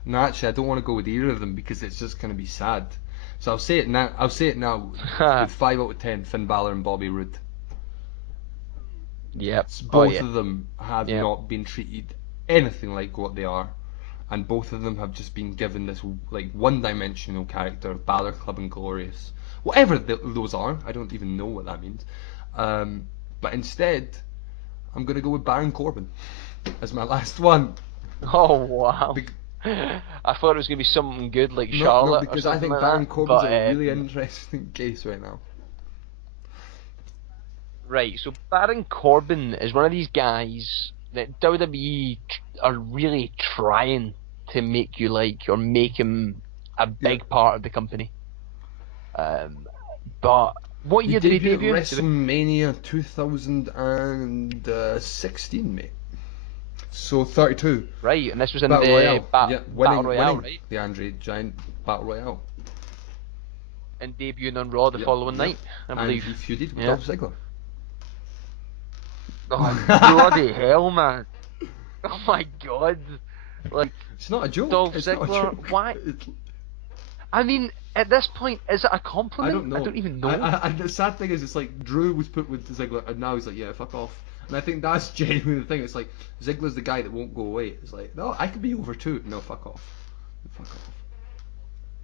want to go with either of them because it's just going to be sad. So I'll say it now. With 5 out of 10, Finn Balor and Bobby Roode. Yep. Both of them have not been treated anything like what they are, and both of them have just been given this like one-dimensional character, Balor Club and Glorious, whatever those are. I don't even know what that means. But instead, I'm gonna go with Baron Corbin as my last one. Oh wow! I thought it was gonna be something good like Charlotte. No, because or I think like Baron Corbin's a really interesting interesting case right now. Right, so Baron Corbin is one of these guys that WWE are really trying to make you like, or make him a big part of the company. But what year did he debut? WrestleMania 2016, mate. So 32. Right, and this was in Battle the Royale. Battle Royale, winning right? The Andre Giant Battle Royale. And debuting on Raw the following night, I believe. And he feuded with Dolph Ziggler. Oh, bloody hell, man. Oh my god. Like, it's not a joke. Dolph Ziggler, why? I mean, at this point, is it a compliment? I don't know. I don't even know. And the sad thing is, it's like Drew was put with Ziggler, and now he's like, yeah, fuck off. And I think that's genuinely the thing. It's like, Ziggler's the guy that won't go away. It's like, no, I could be over too. No, fuck off. Fuck off.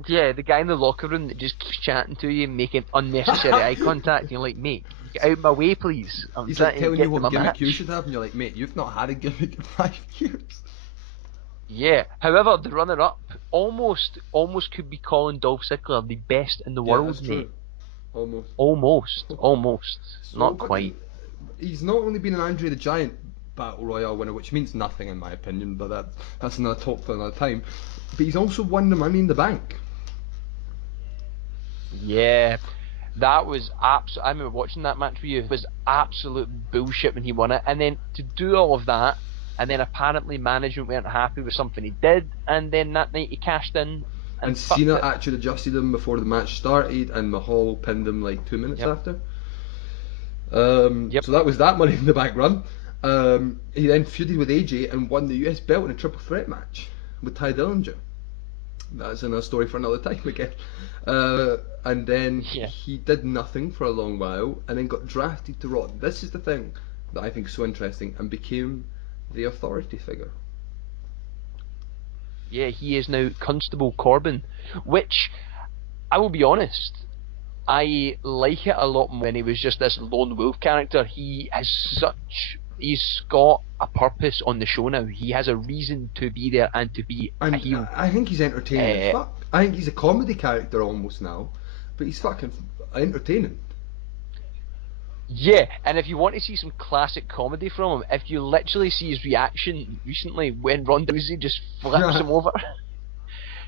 Yeah, the guy in the locker room that just keeps chatting to you, making unnecessary eye contact, and you're like, mate, get out of my way, please. He's like telling you what gimmick you should have, and you're like, mate, you've not had a gimmick in 5 years. Yeah, however, the runner-up almost could be calling Dolph Ziggler the best in the world, mate. Almost. So, not quite. He's not only been an Andre the Giant Battle Royale winner, which means nothing in my opinion, but that's another talk for another time. But he's also won the Money in the Bank. Yeah, that was I remember watching that match with you. It was absolute bullshit when he won it, and then to do all of that, and then apparently management weren't happy with something he did, and then that night he cashed in. And Cena actually adjusted him before the match started, and Mahal pinned him like 2 minutes after. So that was that Money in the Bank run. He then feuded with AJ and won the US belt in a triple threat match with Ty Dillinger. That's another story for another time again. And then he did nothing for a long while and then got drafted to Raw. This is the thing that I think is so interesting, and became the authority figure. Yeah, he is now Constable Corbin, which, I will be honest, I like it a lot more when he was just this lone wolf character. He's got a purpose on the show now. He has a reason to be there and to be a heel. I think he's entertaining as fuck. I think he's a comedy character almost now, but he's fucking entertaining. Yeah, and if you want to see some classic comedy from him, if you literally see his reaction recently when Ronda Rousey just flips him over,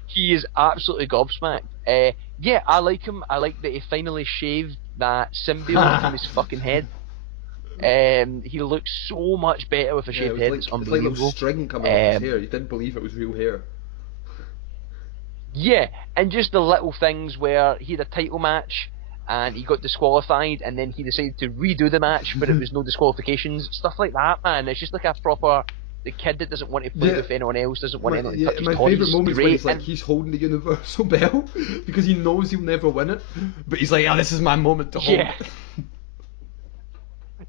he is absolutely gobsmacked. Yeah, I like him. I like that he finally shaved that symbiote from his fucking head. He looks so much better with a shaved head. It's unbelievable. It's like a little string coming off his hair. You didn't believe it was real hair. Yeah, and just the little things where he had a title match and he got disqualified, and then he decided to redo the match, but it was no disqualifications. Stuff like that, man. It's just like a proper... The kid that doesn't want to play with anyone else, doesn't want anyone to touch his toys. My favourite moment is when he's like, he's holding the Universal belt because he knows he'll never win it, but he's like, this is my moment to hold it.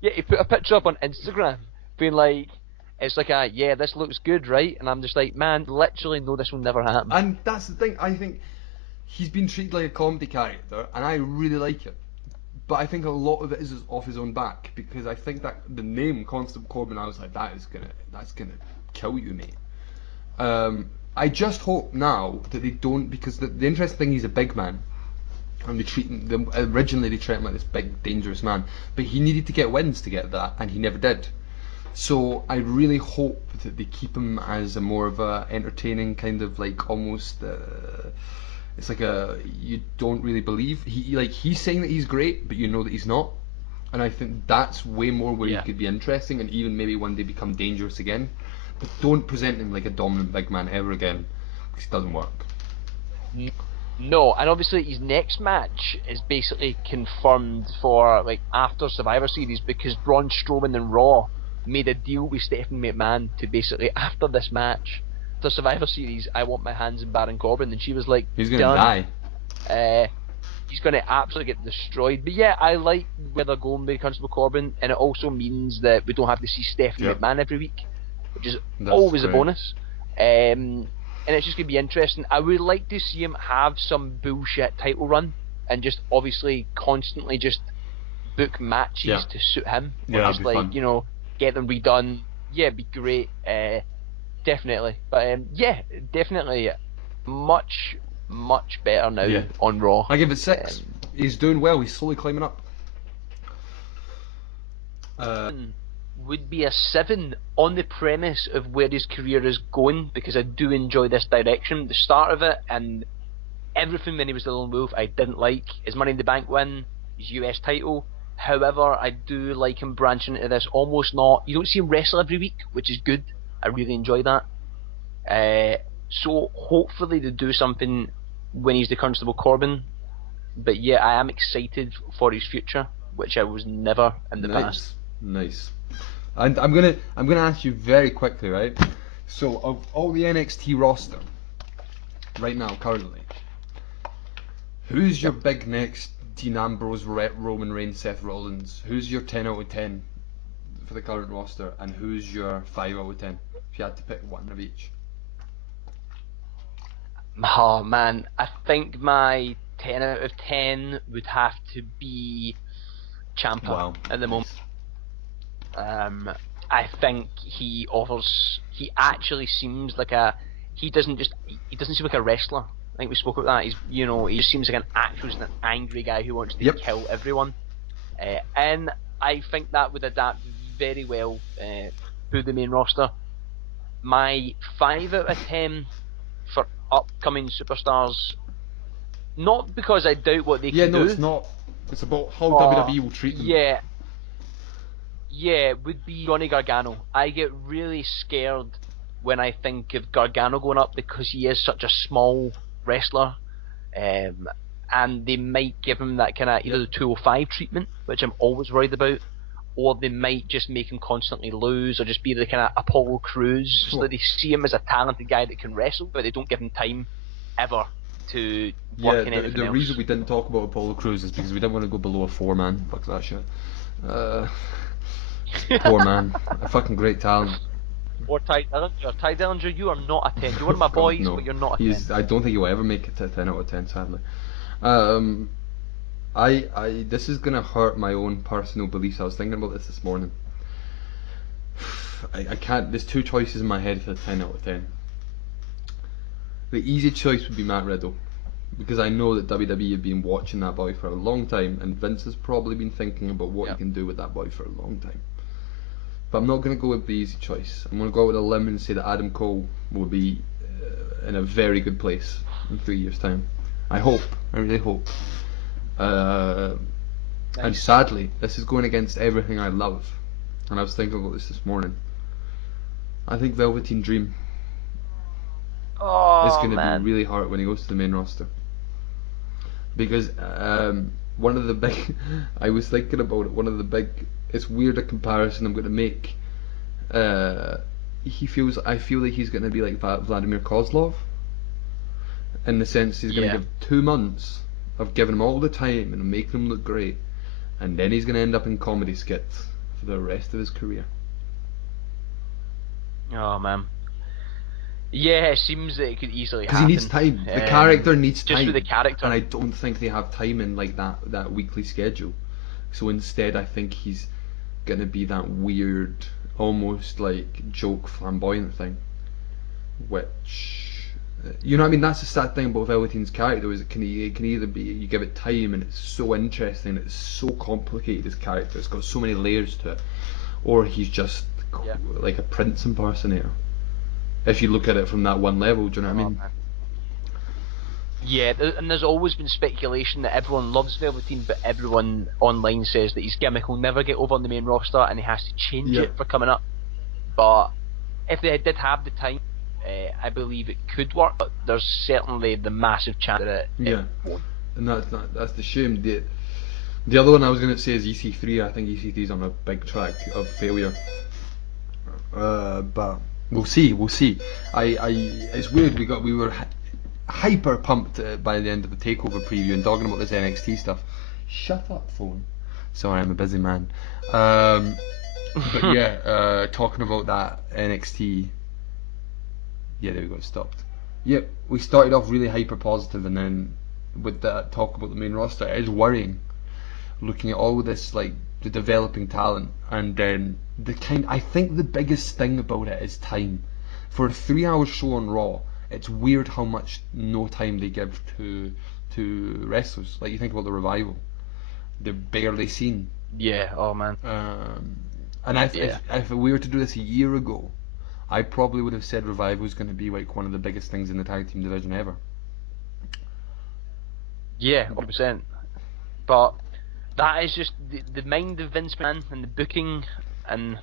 Yeah, he put a picture up on Instagram being like, it's like this looks good, right? And I'm just like, man, literally no, this will never happen. And that's the thing, I think he's been treated like a comedy character, and I really like it. But I think a lot of it is off his own back, because I think that the name Constable Corbin, I was like, that's gonna kill you, mate. I just hope now that they don't, because the interesting thing, he's a big man, and originally they treat him like this big dangerous man, but he needed to get wins to get that, and he never did. So I really hope that they keep him as a more of a entertaining kind of like almost. It's like you don't really believe he's saying that he's great, but you know that he's not, and I think that's way more where he could be interesting, and even maybe one day become dangerous again. But don't present him like a dominant big man ever again, because it doesn't work. No, and obviously his next match is basically confirmed for like after Survivor Series, because Braun Strowman and Raw made a deal with Stephanie McMahon to basically, after this match, the Survivor Series, I want my hands in Baron Corbin, and she was like, he's gonna die. He's gonna absolutely get destroyed. But yeah, I like where they're going with Constable Corbin, and it also means that we don't have to see Stephanie McMahon every week, which is always a bonus. And it's just gonna be interesting. I would like to see him have some bullshit title run, and just obviously constantly just book matches to suit him. Just like fun. Get them redone. Yeah, it'd be great. Definitely, but definitely much better now on Raw. I give it 6. He's doing well. He's slowly climbing up. Would be a 7 on the premise of where his career is going, because I do enjoy this direction. The start of it and everything when he was the Lone Wolf, I didn't like. His Money in the Bank win, his US title. However, I do like him branching into this. Almost not. You don't see him wrestle every week, which is good. I really enjoy that. So hopefully they do something when he's the Constable Corbin. But yeah, I am excited for his future, which I was never in the past. Nice. And I'm gonna ask you very quickly, right? So of all the NXT roster right now, currently, who's your big next Dean Ambrose, Roman Reigns, Seth Rollins? Who's your 10 out of 10 for the current roster, and who's your 5 out of 10 if you had to pick one of each? Oh man, I think my 10 out of 10 would have to be Ciampa at the moment. I think he actually seems like he doesn't seem like a wrestler. I think we spoke about that. He just seems like an angry guy who wants to kill everyone. And I think that would adapt very well to the main roster. My 5 out of 10 for upcoming superstars, not because I doubt what they can do. Yeah, no, it's not. It's about how WWE will treat them. Yeah, would be Johnny Gargano. I get really scared when I think of Gargano going up, because he is such a small wrestler, and they might give him that kind of either the 205 treatment, which I'm always worried about, or they might just make him constantly lose, or just be the kind of Apollo Crews, so that they see him as a talented guy that can wrestle, but they don't give him time ever to work in anything the else. reason we didn't talk about Apollo Crews is because we didn't want to go below a 4-man. Fuck that shit. Poor man, a fucking great talent. Or Ty Dillinger. Ty Dillinger, you are not a 10. You're one of my boys, no. but you're not a 10. I don't think he'll ever make it to a 10 out of 10, sadly. This is gonna hurt my own personal beliefs. I was thinking about this morning. I can't. There's two choices in my head for the 10 out of 10. The easy choice would be Matt Riddle, because I know that WWE have been watching that boy for a long time, and Vince has probably been thinking about what he can do with that boy for a long time. But I'm not going to go with the easy choice. I'm going to go with a limb and say that Adam Cole will be in a very good place in 3 years' time. I hope. I really hope. And sadly, this is going against everything I love. And I was thinking about this morning. I think Velveteen Dream is going to be really hard when he goes to the main roster. Because one of the big... I was thinking about it, one of the big... It's weird a comparison I'm going to make. I feel like he's going to be like Vladimir Kozlov, in the sense he's going to give 2 months of giving him all the time and making him look great, and then he's going to end up in comedy skits for the rest of his career. Oh man. Yeah, it seems that it could easily happen. Because he needs time. The character needs time. Just with the character. And I don't think they have time in like that weekly schedule. So instead I think he's going to be that weird, almost like joke flamboyant thing. Which, you know what I mean? That's the sad thing about Velveteen's character, is it can either be, you give it time and it's so interesting, it's so complicated, his character, it's got so many layers to it, or he's just like a Prince impersonator. If you look at it from that one level, do you know what I mean? Yeah, and there's always been speculation that everyone loves Velveteen, but everyone online says that his gimmick will never get over on the main roster and he has to change it for coming up. But if they did have the time, I believe it could work, but there's certainly the massive chance that it won't. And that's the shame. The other one I was going to say is EC3. I think EC3's on a big track of failure. But we'll see. It's weird. We were hyper pumped by the end of the Takeover preview and talking about this NXT stuff. Shut up, phone. Sorry, I'm a busy man. But yeah, talking about that NXT. Yeah, there we go. It stopped. Yep, we started off really hyper positive, and then with that talk about the main roster, it is worrying. Looking at all this, like the developing talent, and then I think the biggest thing about it is time. For a 3-hour show on Raw, it's weird how much no time they give to wrestlers. Like, you think about the Revival, they're barely seen. Yeah. Oh man. And if we were to do this a year ago, I probably would have said Revival was going to be like one of the biggest things in the tag team division ever. Yeah, 100%. But that is just the mind of Vince McMahon and the booking and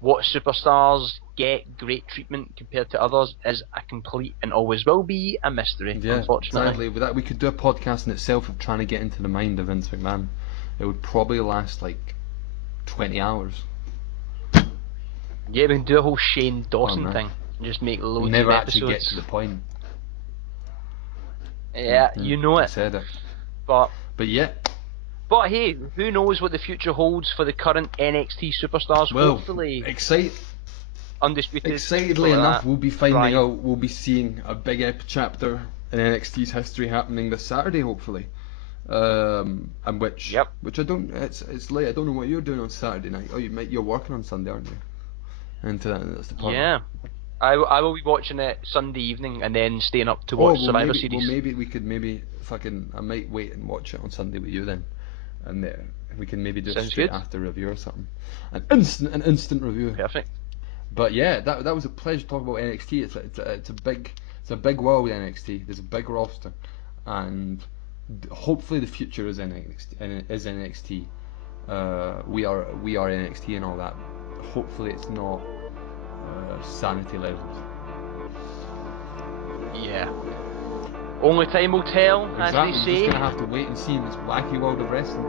what superstars get great treatment compared to others is a complete and always will be a mystery, unfortunately. Exactly. With that, we could do a podcast in itself of trying to get into the mind of Vince McMahon. It would probably last like 20 hours. Yeah, we can do a whole Shane Dawson thing and just make loads never of actually episodes. get to the point. Yeah, you know it. I said it. But yeah. But hey, who knows what the future holds for the current NXT superstars? Well, hopefully, undisputed. Excitedly enough, we'll be finding out. We'll be seeing a big chapter in NXT's history happening this Saturday, hopefully. And which I don't. It's late. I don't know what you're doing on Saturday night. Oh, you're working on Sunday, aren't you? And that's the part. Yeah. I will be watching it Sunday evening and then staying up to watch Survivor Series. Well, maybe we could I might wait and watch it on Sunday with you then, and we can maybe do it straight after review or something. An instant review. Perfect. But yeah, that was a pleasure talking about NXT. It's a big world with NXT. There's a big roster, and hopefully the future is NXT. We are NXT and all that. Hopefully it's not sanity levels. Yeah. Only time will tell, as they say. We're just gonna have to wait and see in this wacky world of wrestling.